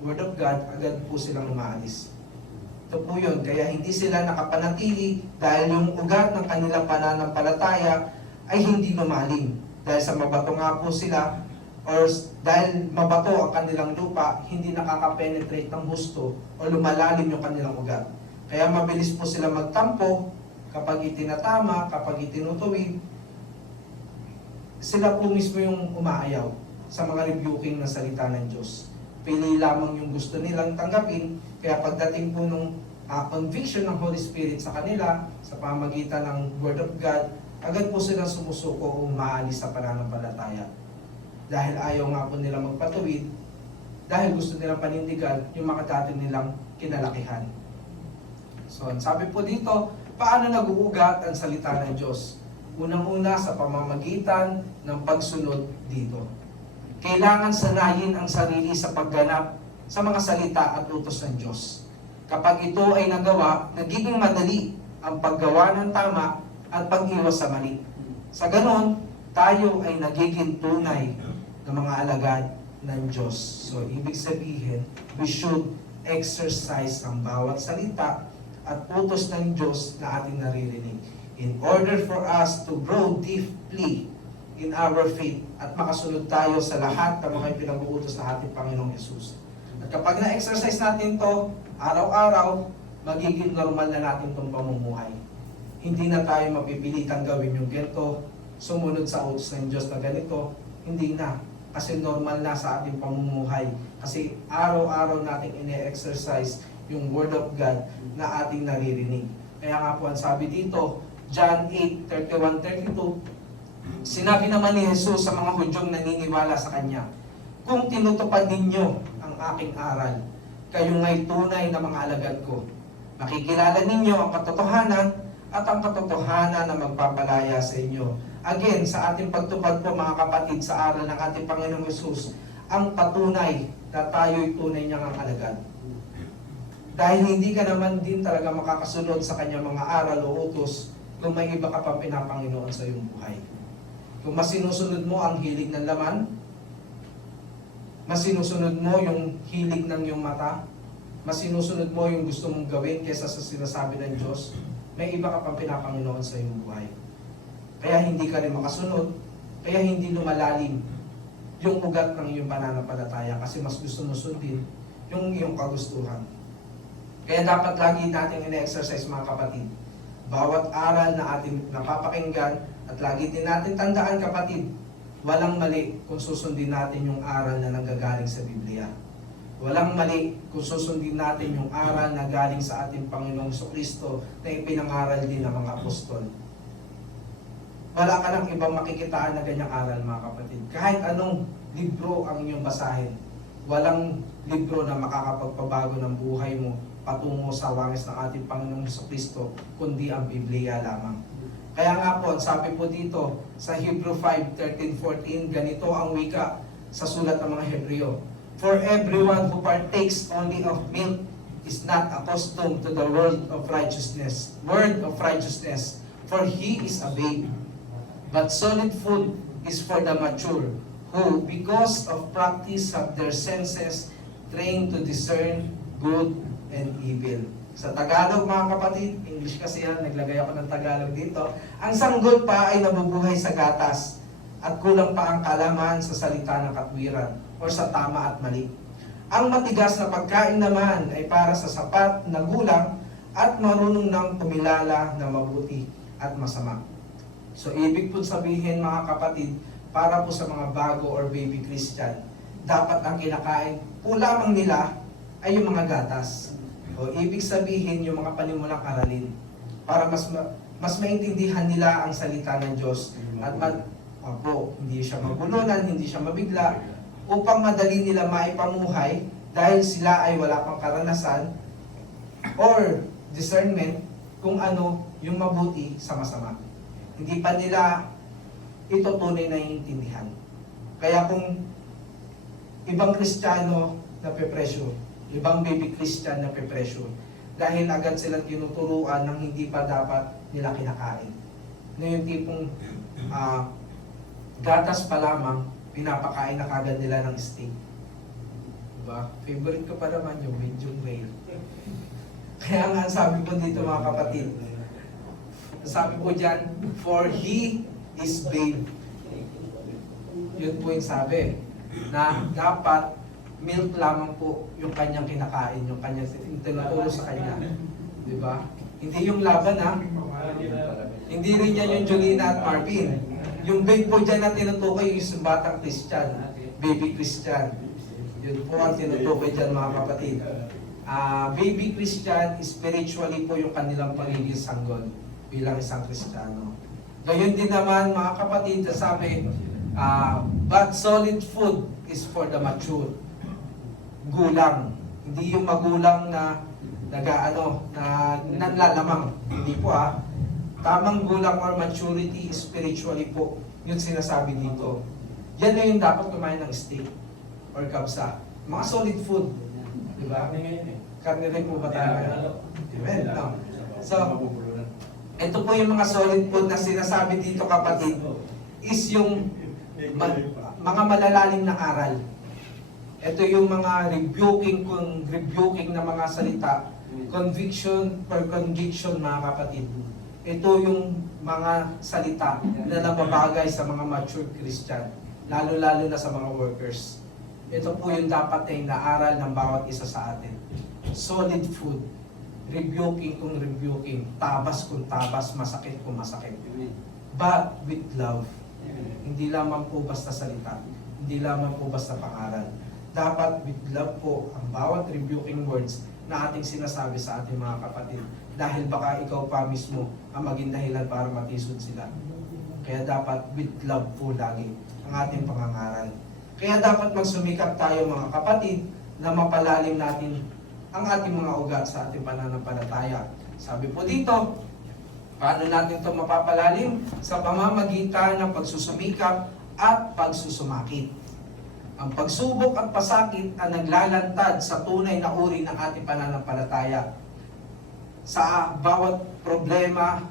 Word of God, agad po silang umaalis. Ito po yun. Kaya hindi sila nakapanatili dahil yung ugat ng kanilang pananampalataya ay hindi lumalim. Dahil sa mabato nga po sila, or dahil mabato ang kanilang lupa, hindi nakaka-penetrate ng husto o lumalalim yung kanilang ugat. Kaya mabilis po sila magtampo kapag itinatama, kapag itinutuwid. Sila po mismo yung umaayaw sa mga rebuking ng salita ng Diyos. Pili lamang yung gusto nilang tanggapin, kaya pagdating po nung conviction ng Holy Spirit sa kanila, sa pamagitan ng Word of God, agad po silang sumusuko o umaalis sa pananampalataya. Dahil ayaw nga po nila magpatuwid, dahil gusto nilang panindigan yung mga dati nilang kinalakihan. So, sabi po dito, paano nag-uugat ang salita ng Diyos? Unang-una sa pamamagitan ng pagsunod dito. Kailangan sanayin ang sarili sa pagganap sa mga salita at utos ng Diyos. Kapag ito ay nagawa, nagiging madali ang paggawa ng tama at pag-iwas sa mali. Sa ganon, tayo ay nagiging tunay na mga alagad ng Diyos. So, ibig sabihin, we should exercise ang bawat salita at utos ng Diyos na ating naririnig in order for us to grow deeply in our faith at makasunod tayo sa lahat ng mga pinag-uutos sa ating Panginoong Yesus. At kapag na-exercise natin to araw-araw, magiging normal na natin itong pamumuhay. Hindi na tayo mapipilitang gawin yung ganito, sumunod sa utos ng Diyos na ganito, hindi na. Kasi normal na sa ating pamumuhay. Kasi araw-araw nating ine-exercise yung Word of God na ating naririnig. Kaya nga po ang sabi dito, John 8:31-32, sinabi naman ni Jesus sa mga Hudyong naniniwala sa Kanya, kung tinutupad ninyo ang aking aral, kayo nga'y tunay na mga alagad ko. Makikilala ninyo ang katotohanan at ang katotohanan na magpapalaya sa inyo. Again, sa ating pagtupad po mga kapatid sa aral ng ating Panginoong Jesus, ang patunay na tayo'y tunay niyang ang alagad. Dahil hindi ka naman din talaga makakasunod sa kanyang mga aral o utos kung may iba ka pang pinapanginoon sa iyong buhay. Kung mas sinusunod mo ang hilig ng laman, mas sinusunod mo yung hilig ng iyong mata, mas sinusunod mo yung gusto mong gawin kaysa sa sinasabi ng Diyos, may iba ka pang pinapanginoon sa iyong buhay. Kaya hindi ka rin makasunod, kaya hindi lumalalim yung ugat ng iyong pananampalataya kasi mas gusto mo sundin yung iyong kagustuhan. Kaya dapat lagi natin ina-exercise mga kapatid. Bawat aral na ating napapakinggan at lagi din natin tandaan kapatid, walang mali kung susundin natin yung aral na nanggagaling sa Biblia. Walang mali kung susundin natin yung aral na galing sa ating Panginoong Kristo na ipinangaral din ng mga apostol. Wala ka nang ibang makikitaan na ganyang aral mga kapatid. Kahit anong libro ang inyong basahin, walang libro na makakapagpabago ng buhay mo patungo sa wangis ng ating Panginoong Kristo, kundi ang Biblia lamang. Kaya nga po, sabi po dito sa Hebrew 5:13-14, ganito ang wika sa sulat ng mga Hebreo. For everyone who partakes only of milk is not accustomed to the word of righteousness, for he is a babe. But solid food is for the mature, who, because of practice, have their senses trained to discern good and evil. Sa Tagalog, mga kapatid, English kasi yan, naglagay ako ng Tagalog dito, ang sanggol pa ay nabubuhay sa gatas, at kulang pa ang kaalaman sa salita ng katwiran, o sa tama at mali. Ang matigas na pagkain naman ay para sa sapat na gulang at marunong ng kumilala na mabuti at masama. So, ibig po sabihin, mga kapatid, para po sa mga bago or baby Christian, dapat ang kinakain po lamang nila ay yung mga gatas. O ibig sabihin, yung mga panimulang aralin, para mas maintindihan nila ang salita ng Diyos at hindi siya mabulunan, hindi siya mabigla, upang madali nila maipamuhay dahil sila ay wala pang karanasan or discernment kung ano yung mabuti sa masama. Hindi pa nila ito tunay na iintindihan. Kaya kung ibang Kristiyano na pe-pressure, ibang baby Christian na pe-pressure, dahil agad silang tinuturuan ng hindi pa dapat nila kinakain. Na yung tipong gatas pa lamang, pinapakain na kagad nila ng steak. Diba? Favorite ko pa naman yung medium rare. Kaya nga sabi ko dito, mga kapatid, sabi ko dyan, for he is babe. Yun po yung sabi, na dapat milk lamang po yung kanyang kinakain, yung kanyang tinuturo sa kanya. Diba? Hindi yung laban, ha? Hindi rin yan yung Jolina at Marvin. Yung babe po dyan na tinutukoy yung batang Christian, baby Christian. Yun po ang tinutukoy dyan, mga kapatid. Baby Christian, spiritually po yung kanilang pagiging sanggol bilang isang Kristiyano. Gayon din naman, mga kapatid, sabi, but solid food is for the mature. Gulang. Hindi yung magulang na nanlalamang. Hindi po, tamang gulang or maturity spiritually po. Yun sinasabi dito. Yan na yung dapat kumain ng steak or kabsa. Mga solid food. Diba? Karne rin po ba tayo? Amen. No. So, ito po yung mga solid food na sinasabi dito, kapatid, is yung mga malalalim na aral. Ito yung mga rebuking na mga salita, conviction per conviction, mga kapatid. Ito yung mga salita na nababagay sa mga mature Christian, lalo-lalo na sa mga workers. Ito po yung dapat ay naaral ng bawat isa sa atin. Solid food, rebuking kung rebuking, tabas kung tabas, masakit kung masakit. But with love. Hindi lamang po basta salita, hindi lamang po basta pangaral. Dapat with love po ang bawat rebuking words na ating sinasabi sa ating mga kapatid. Dahil baka ikaw pa mismo ang maging dahilan para matisod sila. Kaya dapat with love po lagi ang ating pangangaral. Kaya dapat magsumikap tayo, mga kapatid, na mapalalim natin ang ating mga ugat sa ating pananampalataya. Sabi po dito, paano natin ito mapapalalim? Sa pamamagitan ng pagsusumikap at pagsusumakit. Ang pagsubok at pasakit ang naglalantad sa tunay na uri ng ating pananampalataya. Sa bawat problema,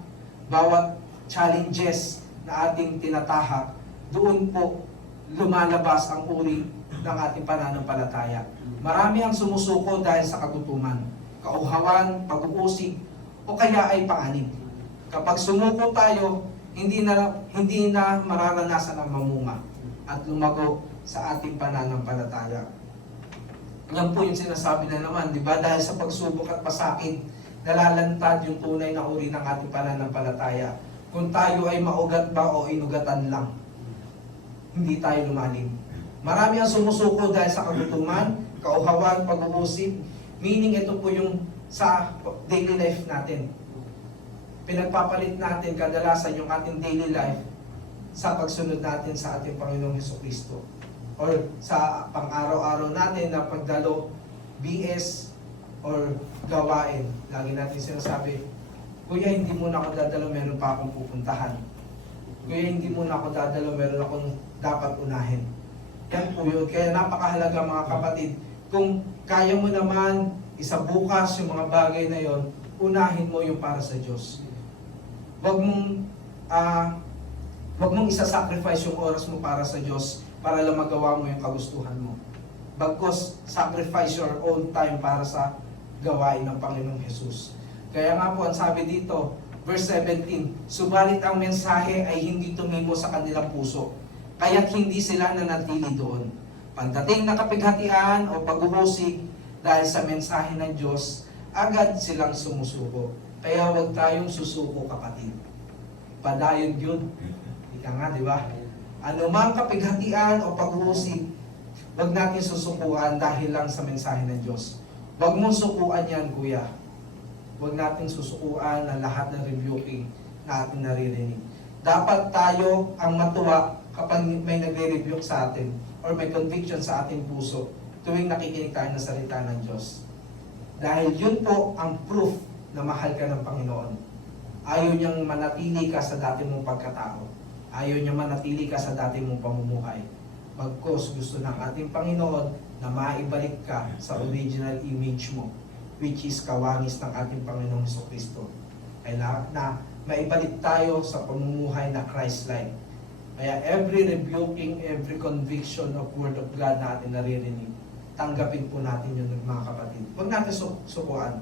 bawat challenges na ating tinatahak, doon po lumalabas ang uri ng ating pananampalataya. Marami ang sumusuko dahil sa kagutuman, kauhawan, pag-uusig, o kaya ay panganib. Kapag sumuko tayo, hindi na mararanasan ang mamunga at lumago sa ating pananampalataya. Yan po yung sinasabi na naman, di ba? Dahil sa pagsubok at pasakit, nalalantad yung tunay na uri ng ating pananampalataya. Kung tayo ay maugat ba o inugatan lang, hindi tayo lumalim. Marami ang sumusuko dahil sa kagutuman, kauhawan, pag-uusip, meaning ito po yung sa daily life natin. Pinagpapalit natin kadalasan yung ating daily life sa pagsunod natin sa ating Panginoong Hesukristo. Or sa pang-araw-araw natin na pagdalo, BS, or gawain. Lagi natin sinasabi, Kuya, hindi muna ako dadalo, meron pa akong pupuntahan. Kuya, hindi muna ako dadalo, meron akong dapat unahin. Yan po yun. Kaya napakahalaga, mga kapatid, kung kaya mo naman isa bukas yung mga bagay na yon, unahin mo yung para sa Diyos. Huwag mong wag mong isa-sacrifice yung oras mo para sa Diyos para lang magawa mo yung kagustuhan mo. Bagkus, sacrifice your own time para sa gawain ng Panginoong Jesus. Kaya nga po, ang sabi dito, verse 17, subalit ang mensahe ay hindi tumimo sa kanilang puso, kaya't hindi sila nanatili doon. Pagdating na kapighatian o paghuhusig dahil sa mensahe ng Diyos, agad silang sumusuko. Kaya huwag tayong susuko, kapatid. Padayon yun. Ika nga, di ba? Anumang kapighatian o paghuhusig, huwag natin susukuan dahil lang sa mensahe ng Diyos. Huwag mong sukuan yan, kuya. Huwag natin susukuan ang lahat ng rebuking na ating naririnig. Dapat tayo ang matuwa kapag may nagre-rebuke sa atin or may conviction sa ating puso tuwing nakikinig tayo ng salita ng Diyos. Dahil yun po ang proof na mahal ka ng Panginoon. Ayaw niyang manatili ka sa dati mong pagkatao. Ayaw niyang manatili ka sa dati mong pamumuhay. Bagkus gusto ng ating Panginoon na maibalik ka sa original image mo, which is kawangis ng ating Panginoong Jesucristo. Kailangan na maibalik tayo sa pamumuhay na Christ-like. Kaya every rebuking, every conviction of Word of God na ating naririnig, tanggapin po natin yun, mga kapatid. Huwag natin sukuan.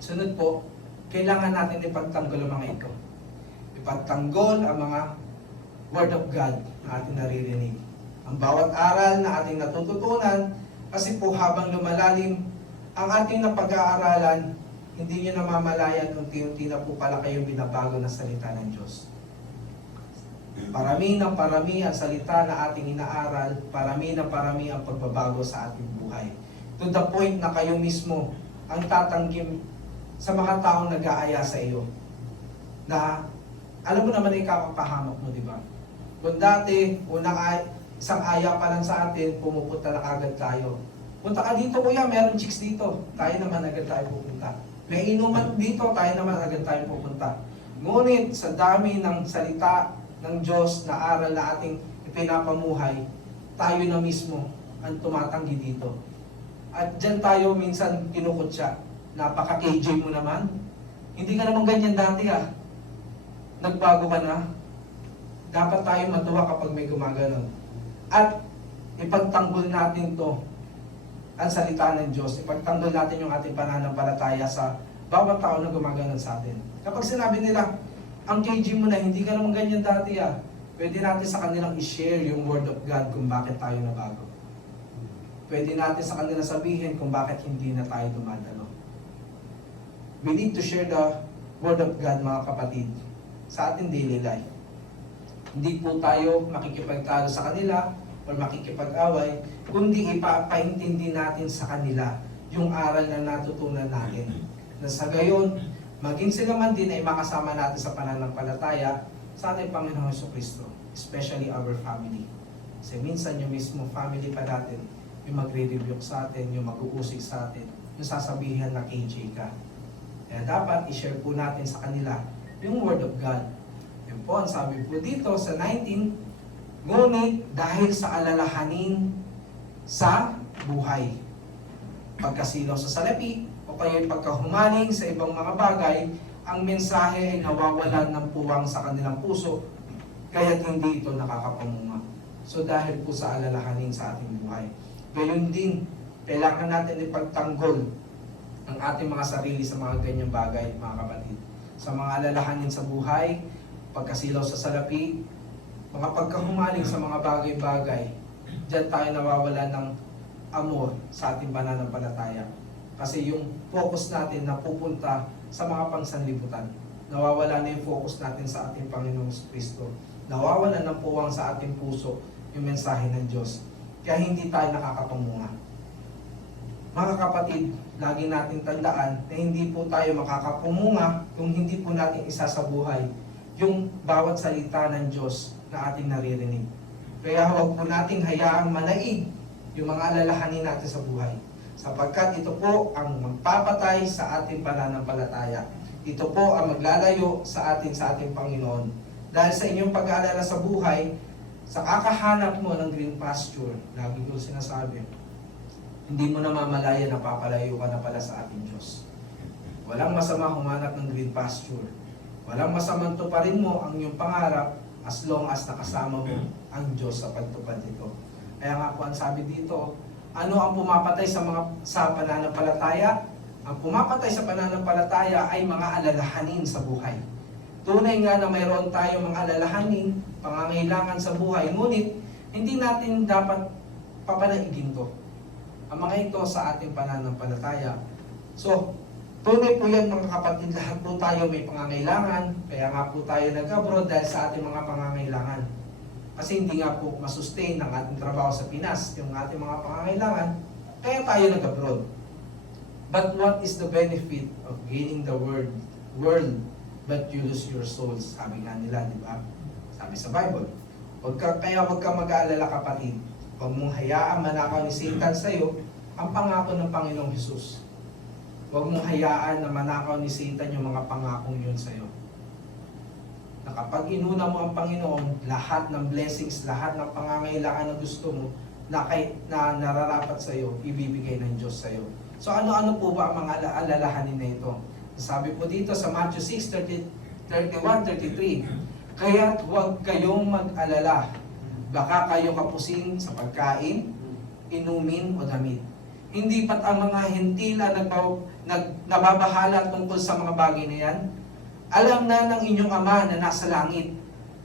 Sunod po, kailangan natin ipagtanggol ang mga ito. Ipagtanggol ang mga Word of God na ating naririnig. Ang bawat aral na ating natututunan, kasi po habang lumalalim ang ating napag-aaralan, hindi nyo namamalayan, unti-unti na po pala kayong binabago na salita ng Diyos. Parami ng parami ang salita na ating inaaral, parami ng parami ang pagbabago sa ating buhay. To the point na kayo mismo ang tatanggim sa mga taong nag-aaya sa iyo. Na, alam mo naman na ikapapahamak mo, di ba? Kung dati, isang aya pa lang sa atin, pumupunta na agad tayo. Punta ka dito, kuya, meron chicks dito. Tayo naman agad tayo pupunta. May inuman dito, tayo naman agad tayo pupunta. Ngunit sa dami ng salita ng Diyos na aral na ating ipinapamuhay, tayo na mismo ang tumatanggi dito. At dyan tayo minsan kinukutya. Napaka-KJ mo naman. Hindi ka naman ganyan dati Nagbago ka na. Dapat tayo matuwa kapag may gumaganon. At ipagtanggol natin to ang salita ng Diyos. Ipagtanggol natin yung ating pananampalataya sa bawat tao na gumaganon sa atin. Kapag sinabi nila, ang KG mo na, hindi ka naman ganyan dati pwede natin sa kanilang i-share yung Word of God kung bakit tayo nabago. Pwede natin sa kanila sabihin kung bakit hindi na tayo dumadalo. We need to share the Word of God, mga kapatid, sa ating daily life. Hindi po tayo makikipagtalo sa kanila o makikipag-away, kundi ipapaintindi natin sa kanila yung aral na natutunan natin. Na sa gayon, maging sila man din ay makasama natin sa pananampalataya sa ating Panginoong Jesucristo, especially our family. Kasi minsan yung mismo family pa natin, yung magre-rebuke sa atin, yung mag-uusig sa atin, yung sasabihan na KJ ka. Kaya dapat i-share po natin sa kanila yung Word of God. Yun po, ang sabi po dito sa 19, ngunit dahil sa alalahanin sa buhay, pagkasilaw sa salapi, o kaya pagkahumaling sa ibang mga bagay, ang mensahe ay nawawalan ng puwang sa kanilang puso, kaya't hindi ito nakakapamunga. So dahil po sa alalahanin sa ating buhay. Gayon din, kailangan natin ipagtanggol ang ating mga sarili sa mga ganyang bagay, mga kapatid. Sa mga alalahanin sa buhay, pagkasilaw sa salapi, mga pagkahumaling sa mga bagay-bagay, diyan tayo nawawalan ng amor sa ating pananampalataya. Kasi yung focus natin napupunta sa mga pangsanlibutan. Nawawala na yung focus natin sa ating Panginoong Kristo. Nawawala ng puwang sa ating puso yung mensahe ng Diyos. Kaya hindi tayo nakakapamunga. Mga kapatid, lagi nating tandaan na hindi po tayo makakapumunga kung hindi po natin isasabuhay yung bawat salita ng Diyos na ating naririnig. Kaya huwag po nating hayaang manaig yung mga alalahanin natin sa buhay. Sapagkat ito po ang magpapatay sa ating pananampalataya. Ito po ang maglalayo sa ating Panginoon. Dahil sa inyong pag-aalala sa buhay, sa kakahanap mo ng green pasture, lagi ko sinasabi, hindi mo namamalayan na papalayo ka na pala sa ating Diyos. Walang masama humanap ng green pasture. Walang masamang tuparin mo ang iyong pangarap as long as nakasama mo ang Diyos sa pagtupad nito. Kaya nga po ang sabi dito, ano ang pumapatay sa pananampalataya? Ang pumapatay sa pananampalataya ay mga alalahanin sa buhay. Tunay nga na mayroon tayong mga alalahanin, pangangailangan sa buhay, ngunit hindi natin dapat papanaigin to. Ang mga ito sa ating pananampalataya. So, tunay po yan mga kapatid, lahat po tayo may pangangailangan, kaya nga po tayo nag-abroad dahil sa ating mga pangangailangan. Kasi hindi nga po masustain ang ating trabaho sa Pinas, yung ating mga pangangailangan, kaya tayo nag-abroad. But what is the benefit of gaining the world, but you lose your souls? Sabi nga nila, di ba? Sabi sa Bible. Kaya huwag ka mag-aalala kapatid. Huwag mong hayaan manakaw ni Satan sa iyo ang pangako ng Panginoong Hesus. Huwag mong hayaan na manakaw ni Satan yung mga pangakong yun sa iyo. Na kapag inuna mo ang Panginoon, lahat ng blessings, lahat ng pangangailangan na gusto mo, na nararapat sa iyo, ibibigay ng Diyos sa iyo. So ano-ano po ba ang mga alalahanin na ito? Sabi po dito sa Matthew 6:31-33, kaya't huwag kayong mag-alala, baka kayo kapusin sa pagkain, inumin o damit. Hindi pat ang mga hentila nababahala tungkol sa mga bagay na yan? Alam na ng inyong Ama na nasa langit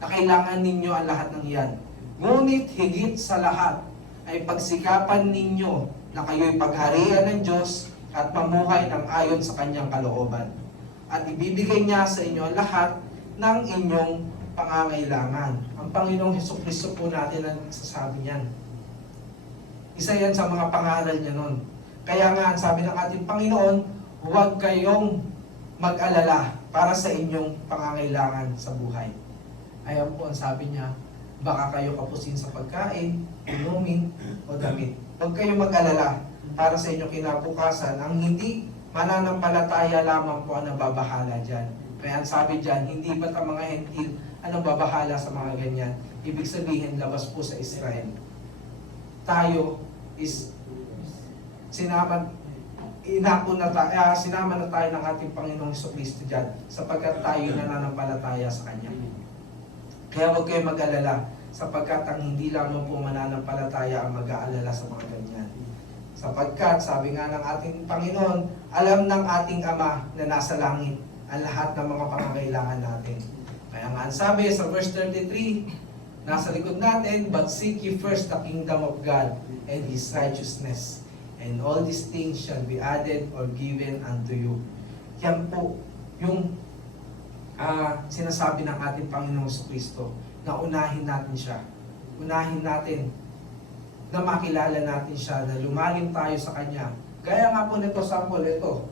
na kailangan ninyo ang lahat ng iyan. Ngunit higit sa lahat ay pagsikapan ninyo na kayo'y pagharian ng Diyos at mamuhay ng ayon sa kanyang kalooban. At ibibigay niya sa inyo ang lahat ng inyong pangangailangan. Ang Panginoong Hesukristo po natin ang nagsasabi niyan. Isa yan sa mga pangaral niya nun. Kaya nga, sabi ng ating Panginoon, huwag kayong mag-alala para sa inyong pangangailangan sa buhay. Ayan po ang sabi niya, baka kayo kapusin sa pagkain, inumin, o damit. Huwag kayong mag-alala para sa inyong kinabukasan. Ang hindi mananampalataya lamang po ang nababahala dyan. Kaya ang sabi dyan, hindi ba't ang mga hentil ang nababahala sa mga ganyan? Ibig sabihin, labas po sa Israel. Tayo is sinama na tayo ng ating Panginoong Jesucristo dyan sapagkat tayo nananampalataya sa Kanya. Kaya huwag kayong mag-alala sapagkat ang hindi lamang po mananampalataya ang mag-aalala sa mga ganyan. Sapagkat, sabi nga ng ating Panginoon, alam ng ating Ama na nasa langit ang lahat ng mga pangangailangan natin. Kaya nga, ang sabi sa verse 33, nasa likod natin, but seek ye first the kingdom of God and His righteousness, and all these things shall be added or given unto you. Yan po yung sinasabi ng ating Panginoong Jesucristo, na unahin natin siya. Unahin natin na makilala natin siya, na lumalim tayo sa Kanya. Gaya nga po nito, sample ito.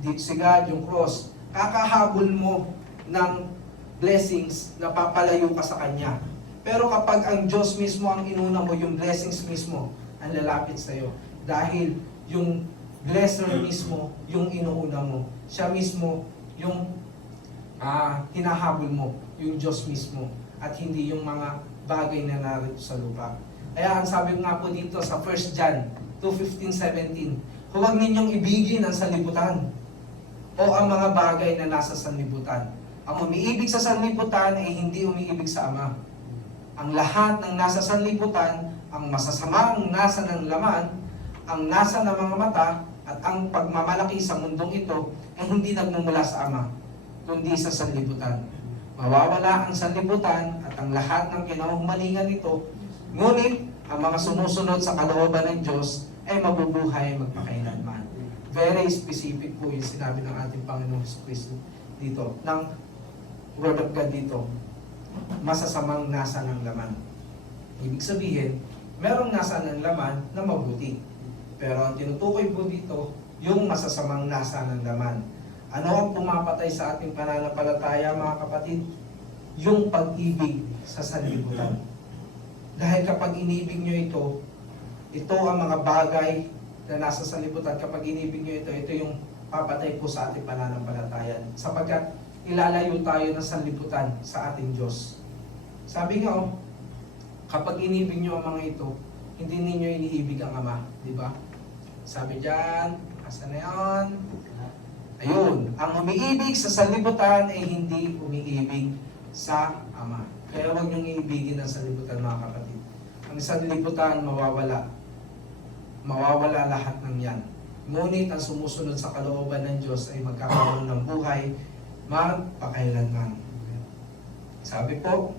Dito si God, yung cross. Kakahabol mo ng blessings na papalayo ka sa Kanya. Pero kapag ang Diyos mismo ang inuna mo, yung blessings mismo ang lalapit sa iyo. Dahil yung blesser mismo, yung inuuna mo. Siya mismo yung hinahabol mo, yung Diyos mismo. At hindi yung mga bagay na narito sa lupa. Kaya ang sabi nga po dito sa 1 John 2:15-17, huwag ninyong ibigin ang sanlibutan o ang mga bagay na nasa sanlibutan. Ang umiibig sa sanlibutan ay hindi umiibig sa Ama. Ang lahat ng nasa sanlibutan, ang masasamang nasa ng laman, ang nasa ng mga mata, at ang pagmamalaki sa mundong ito ay hindi nagmumula sa Ama, kundi sa sanlibutan. Mawawala ang sanlibutan at ang lahat ng kinahumalingan nito, ngunit ang mga sumusunod sa kalooban ng Diyos ay mabubuhay magpakailanman. Very specific po yung sinabi ng ating Panginoong Jesucristo dito, ng Word of God dito, masasamang nasa ng laman. Ibig sabihin, merong nasa ng laman na mabuti. Pero ang tinutukoy po dito, yung masasamang nasa ng laman. Ano ang pumapatay sa ating pananampalataya, mga kapatid? Yung pag-ibig sa sanlibutan. Dahil kapag inibig nyo ito ang mga bagay na nasa sanlibutan. Kapag inibig nyo ito yung papatay po sa ating pananampalataya. Sapagkat ilalayo tayo ng sanlibutan sa ating Diyos. Sabi nga, kapag inibig nyo ang mga ito, hindi ninyo iniibig ang Ama, di ba? Sabi dyan, asa na yun? Ayun, ang umiibig sa sanlibutan ay hindi umiibig sa Ama. Kaya huwag niyong iibigin ang sanlibutan, mga kapatid. Ang sanlibutan mawawala. Mawawala lahat ng yan. Ngunit ang sumusunod sa kalooban ng Diyos ay magkakaroon ng buhay magpakailanman. Sabi po,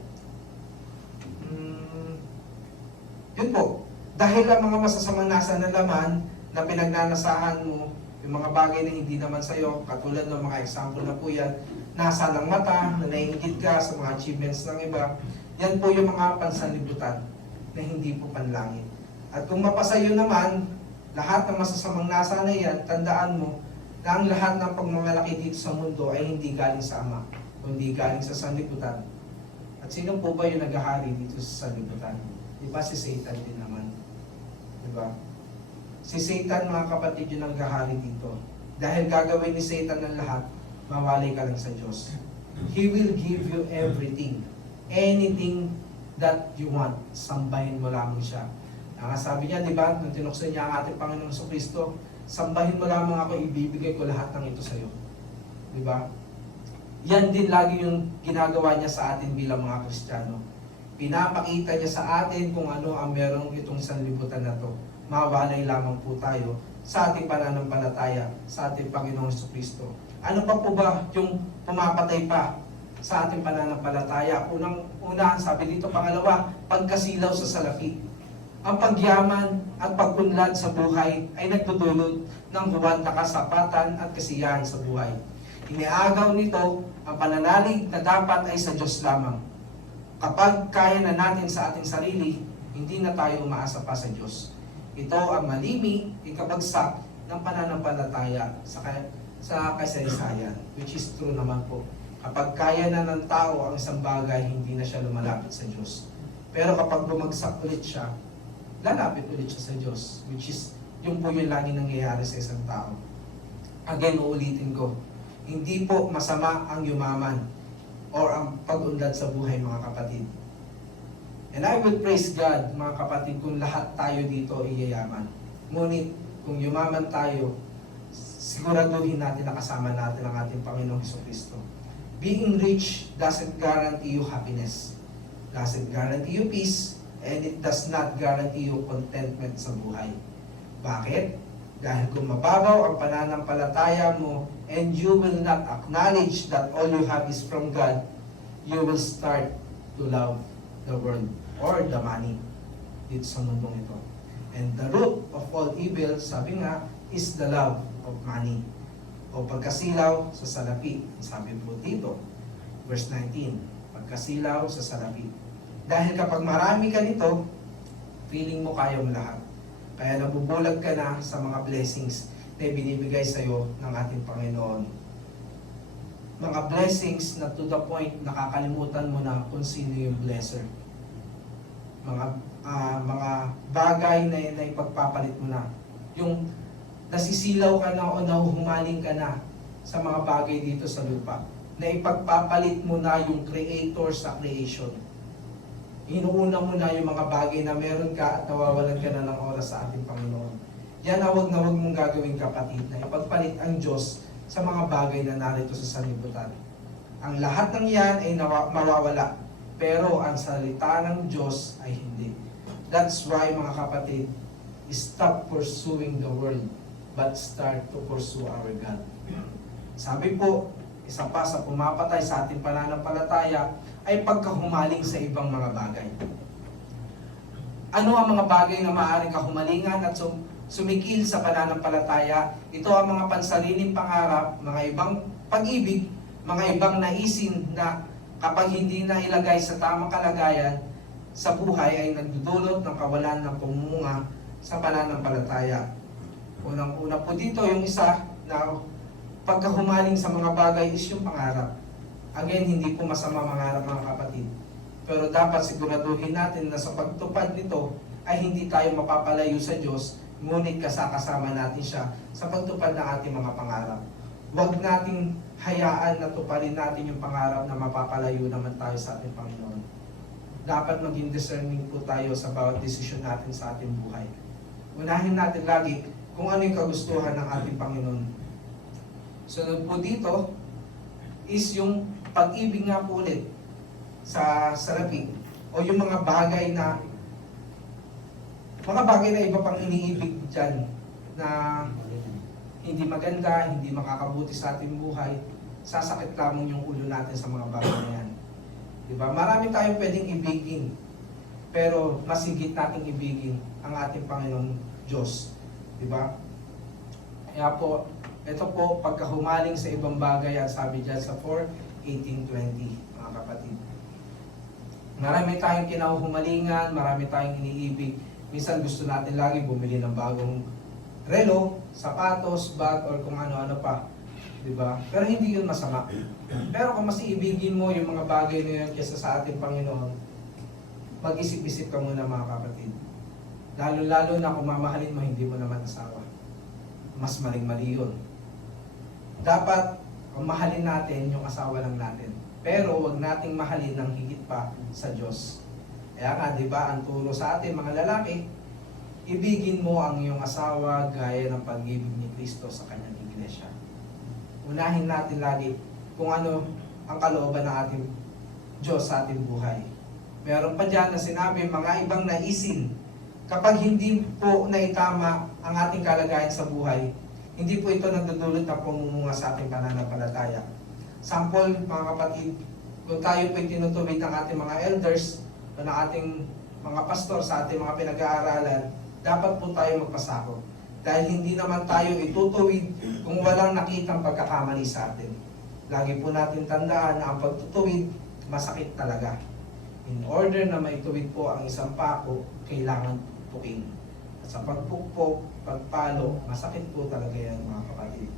yun po, dahil ang mga masasamang nasa ng laman na pinagnanasahan mo, yung mga bagay na hindi naman sa'yo, katulad ng mga example na po yan, nasa ng mata, na naiingit ka sa mga achievements ng iba, yan po yung mga pansanlibutan na hindi po panlangit. At kung mapasa'yo naman, lahat ng masasamang nasa na yan, tandaan mo na ang lahat ng pagmamalaki dito sa mundo ay hindi galing sa Ama, kundi galing sa sanlibutan. At sino po ba yung naghahari dito sa sanlibutan? Di ba si Satan din naman? Di ba? Si Satan, mga kapatid, yung naghahari dito. Dahil gagawin ni Satan ng lahat, mawalay ka lang sa Diyos. He will give you everything. Anything that you want. Sambahin mo lamang siya. Ang sabi niya, di ba, nung tinuksan niya ang ating Panginoong Kristo, sambahin mo lamang ako, ibibigay ko lahat ng ito sa iyo. Di ba? Yan din lagi yung ginagawa niya sa atin bilang mga Kristiyano. Pinapakita niya sa atin kung ano ang merong itong sanlibutan na to. Mawalay lamang po tayo sa ating pananampalataya sa ating Panginoong Kristo. Ano pa po ba yung pumapatay pa sa ating pananampalataya? Una, sabi dito, pangalawa, pagkasilaw sa salapi. Ang pagyaman at pagpunlad sa buhay ay nagdudulot ng huwad na kasapatan at kasiyahan sa buhay. Iniagaw nito ang pananalig na dapat ay sa Diyos lamang. Kapag kaya na natin sa ating sarili, hindi na tayo umaasa pa sa Diyos. Ito ang malimi, ikabagsak ng pananampalataya sa kasaysayan, which is true naman po. Kapag kaya na ng tao ang isang bagay, hindi na siya lumalapit sa Diyos. Pero kapag bumagsak ulit siya, lalapit ulit siya sa Diyos, which is yung po yung lagi nangyayari sa isang tao. Again, uulitin ko, hindi po masama ang yumaman or ang pag-unlad sa buhay, mga kapatid. And I would praise God, mga kapatid, kung lahat tayo dito ay yayaman. Ngunit, kung yumaman tayo, siguraduhin natin na kasama natin ang ating Panginoong Jesucristo. Being rich doesn't guarantee you happiness. Doesn't guarantee you peace, and it does not guarantee you contentment sa buhay. Bakit? Dahil kung mababaw ang pananampalataya mo and you will not acknowledge that all you have is from God, you will start to love the world or the money dito sa mundong ito. And the root of all evil, sabi nga, is the love of money o pagkasilaw sa salapi. Sabi po dito, verse 19, pagkasilaw sa salapi. Dahil kapag marami ka nito, feeling mo kaya mo lahat. Kaya nabubulag ka na sa mga blessings na binibigay sa iyo ng ating Panginoon. Mga blessings na to the point nakakalimutan mo na kung sino yung blesser. Mga bagay na ipagpapalit mo na. Yung nasisilaw ka na o nahuhumaling ka na sa mga bagay dito sa lupa. Na ipagpapalit mo na yung creator sa creation. Inuuna mo na yung mga bagay na meron ka at nawawalan ka na ng oras sa ating Panginoon. Yan ang wag na wag mong gagawin, kapatid, na ipagpalit ang Diyos sa mga bagay na narito sa sanlibutan. Ang lahat ng yan ay mawawala, pero ang salita ng Diyos ay hindi. That's why, mga kapatid, stop pursuing the world, but start to pursue our God. Sabi po, isa pa sa pumapatay sa ating pananampalataya ay pagkahumaling sa ibang mga bagay. Ano ang mga bagay na maaaring kahumalingan at sumikil sa pananampalataya? Ito ang mga pansariling pangarap, mga ibang pag-ibig, mga ibang naisin na kapag hindi na ilagay sa tamang kalagayan sa buhay ay nagdudulot ng kawalan ng pumunga sa pananampalataya. Unang-una po dito yung isa na pagkahumaling sa mga bagay is yung pangarap. Again, hindi po masama mangarap, mga kapatid. Pero dapat siguraduhin natin na sa pagtupad nito ay hindi tayo mapapalayo sa Diyos, ngunit kasama natin siya sa pagtupad ng ating mga pangarap. Huwag nating hayaan na tuparin natin yung pangarap na mapapalayo naman tayo sa ating Panginoon. Dapat maging discerning po tayo sa bawat desisyon natin sa ating buhay. Unahin natin lagi kung ano yung kagustuhan ng ating Panginoon. Sunod po dito is yung pag-ibig nga po ulit sa salapi o yung mga bagay na iba pang iniibig dyan na hindi maganda, hindi makakabuti sa ating buhay, sasakit lamang yung ulo natin sa mga bagay na yan. Diba? Marami tayong pwedeng ibigin, pero mas higit nating ibigin ang ating Panginoong Diyos. Diba? Kaya po, ito po, pagkahumaling sa ibang bagay, ang sabi dyan sa 4:18-20, mga kapatid. Marami tayong kinahuhumalingan, marami tayong iniibig. Minsan gusto natin lagi bumili ng bagong relo, sapatos, bag, or kung ano-ano pa. Diba? Pero hindi yun masama. Pero kung mas iibigin mo yung mga bagay na yun kaysa sa ating Panginoon, mag-isip-isip ka muna mga kapatid. Lalo-lalo na kung mamahalin mo, hindi mo naman asawa. Mas maling-mali yun. Dapat, kung mahalin natin yung asawa lang natin. Pero huwag nating mahalin ng higit pa sa Diyos. Kaya nga, di ba, ang turo sa atin mga lalaki, ibigin mo ang iyong asawa gaya ng pag-ibig ni Kristo sa kanyang iglesia. Unahin natin lagi kung ano ang kalooban ng ating Diyos sa ating buhay. Meron pa dyan na sinabi, mga ibang naisin, kapag hindi po naitama ang ating kalagayan sa buhay, hindi po ito nagdudulot ng pumumunga sa ating pananampalataya. Sample, mga kapatid, kung tayo po'y tinutuwid ng ating mga elders o ng ating mga pastor sa ating mga pinag-aaralan, dapat po tayo magpasako. Dahil hindi naman tayo itutuwid kung walang nakitang pagkakamali sa atin. Lagi po natin tandaan na ang pagtutuwid, masakit talaga. In order na maituwid po ang isang pako, kailangan pukin. At sa pagpukpok, pagpalo, masakit po talaga yan mga kapatid.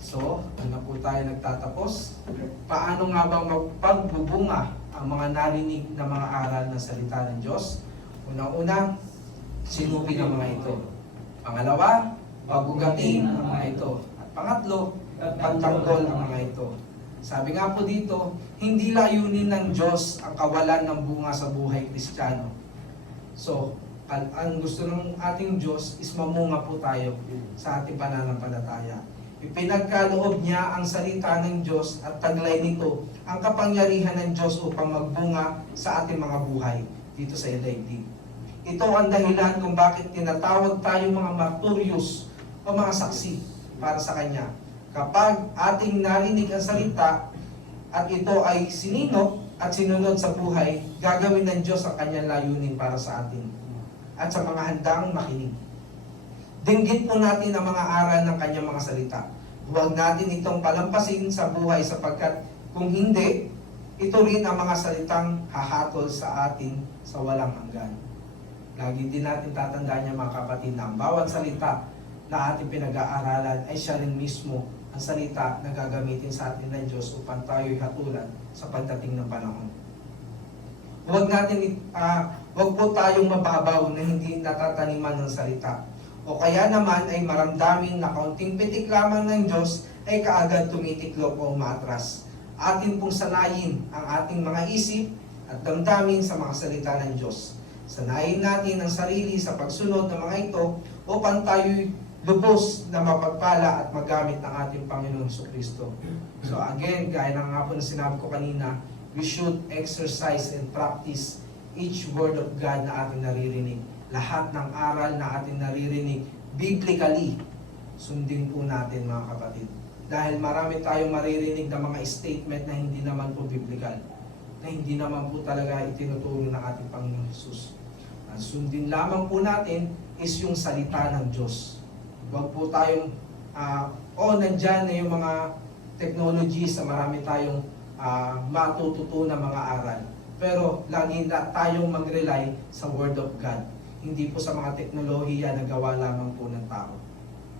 So, ano po tayo nagtatapos? Paano nga bang magpagbubunga ang mga narinig na mga aral ng salita ng Diyos? Unang-una, sinupin ang mga ito. Pangalawa, pagugatin ang mga ito. At pangatlo, pagtanggol ang mga ito. Sabi nga po dito, hindi layunin ng Diyos ang kawalan ng bunga sa buhay Kristiyano. So, ang gusto ng ating Diyos is mamunga po tayo sa ating pananampalataya. Ipinagkaloob niya ang salita ng Diyos at taglay nito ang kapangyarihan ng Diyos upang magbunga sa ating mga buhay dito sa daigdig. Ito ang dahilan kung bakit tinatawag tayong mga martyrs o mga saksi para sa Kanya. Kapag ating narinig ang salita at ito ay sininop at sinunod sa buhay, gagawin ng Diyos ang Kanyang layunin para sa atin at sa mga handang makinig. Dinggin po natin ang mga aral ng Kanyang mga salita. Huwag natin itong palampasin sa buhay sapagkat kung hindi, ito rin ang mga salitang hahatol sa atin sa walang hanggan. Lagi din natin tatandaan niya mga kapatid na ang bawat salita na ating pinag-aaralan ay siya rin mismo ang salita na gagamitin sa atin ng Diyos upang tayo'y hatulan sa pagdating ng panahon. Huwag po tayong mababaw na hindi natataniman ng salita. O kaya naman ay maramdamin na kaunting pitik lamang ng Diyos ay kaagad tumitiklop o umatras. Atin pong sanayin ang ating mga isip at damdamin sa mga salita ng Diyos. Sanayin natin ang sarili sa pagsunod ng mga ito upang tayo'y lubos na mapagpala at magamit ng ating Panginoon Jesucristo. So again, gaya ng nga po na sinabi ko kanina, we should exercise and practice each word of God na ating naririnig. Lahat ng aral na ating naririnig, biblically, sundin po natin mga kapatid. Dahil marami tayong maririnig na mga statement na hindi naman po biblical, na hindi naman po talaga itinuturo ng ating Panginoon Jesus. Ang sundin lamang po natin is yung salita ng Diyos. Huwag po tayong, nandyan na yung mga technologies na marami tayong matututunan mga aral. Pero lagi na tayong mag-rely sa Word of God. Hindi po sa mga teknolohiya na gawa lamang po ng tao.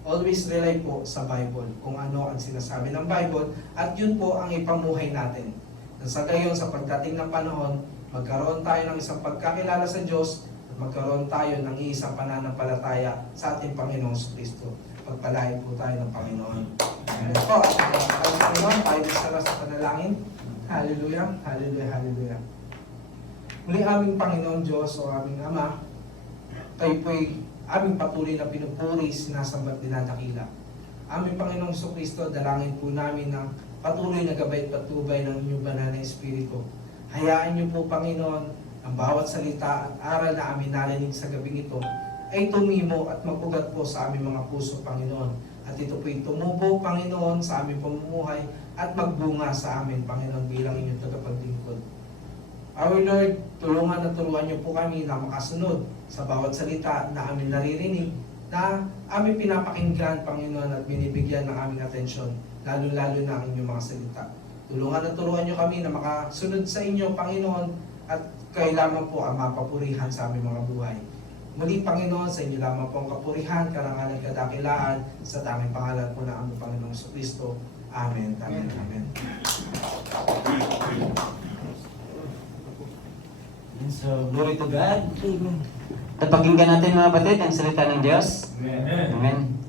Always rely po sa Bible, kung ano ang sinasabi ng Bible, at yun po ang ipamuhay natin. Sa gayon, sa pagdating ng panahon, magkaroon tayo ng isang pagkakilala sa Diyos, at magkaroon tayo ng isang pananampalataya sa ating Panginoong Kristo. Pagpalain po tayo ng Panginoon. Amen po. At Panginoon, tayo disara sa panalangin. Hallelujah, hallelujah, hallelujah. Muli aming Panginoon Diyos o aming Ama, tayo po'y aming patuloy na pinupuri, sinasamba at dinadakila. Aming Panginoong Kristo, dalangin po namin ng patuloy na gabay at patubay ng inyong banal na Espiritu. Hayaan niyo po, Panginoon, ang bawat salita at aral na amin narinig sa gabing ito ay tumimo at mag-ugat po sa aming mga puso, Panginoon. At ito po'y tumubo, Panginoon, sa aming pamumuhay at magbunga sa amin, Panginoon, bilang inyong tagapaglingkod. Our Lord, tulungan at turuan niyo po kami na makasunod sa bawat salita na amin naririnig, na aming pinapakinggan, Panginoon, at binibigyan ng aming atensyon, lalo-lalo na ang inyong mga salita. Tulungan at turuan niyo kami na makasunod sa inyo, Panginoon, at kayo lamang po ang mapapurihan sa aming mga buhay. Muli, Panginoon, sa inyo lamang po ang kapurihan, karangalan, kadakilaan, sa tanging pangalan po ng aming Panginoong Kristo. Amen. Amen. Amen. So, glory to God. At pakinggan natin mga batid ang salita ng Diyos. Amen. Amen.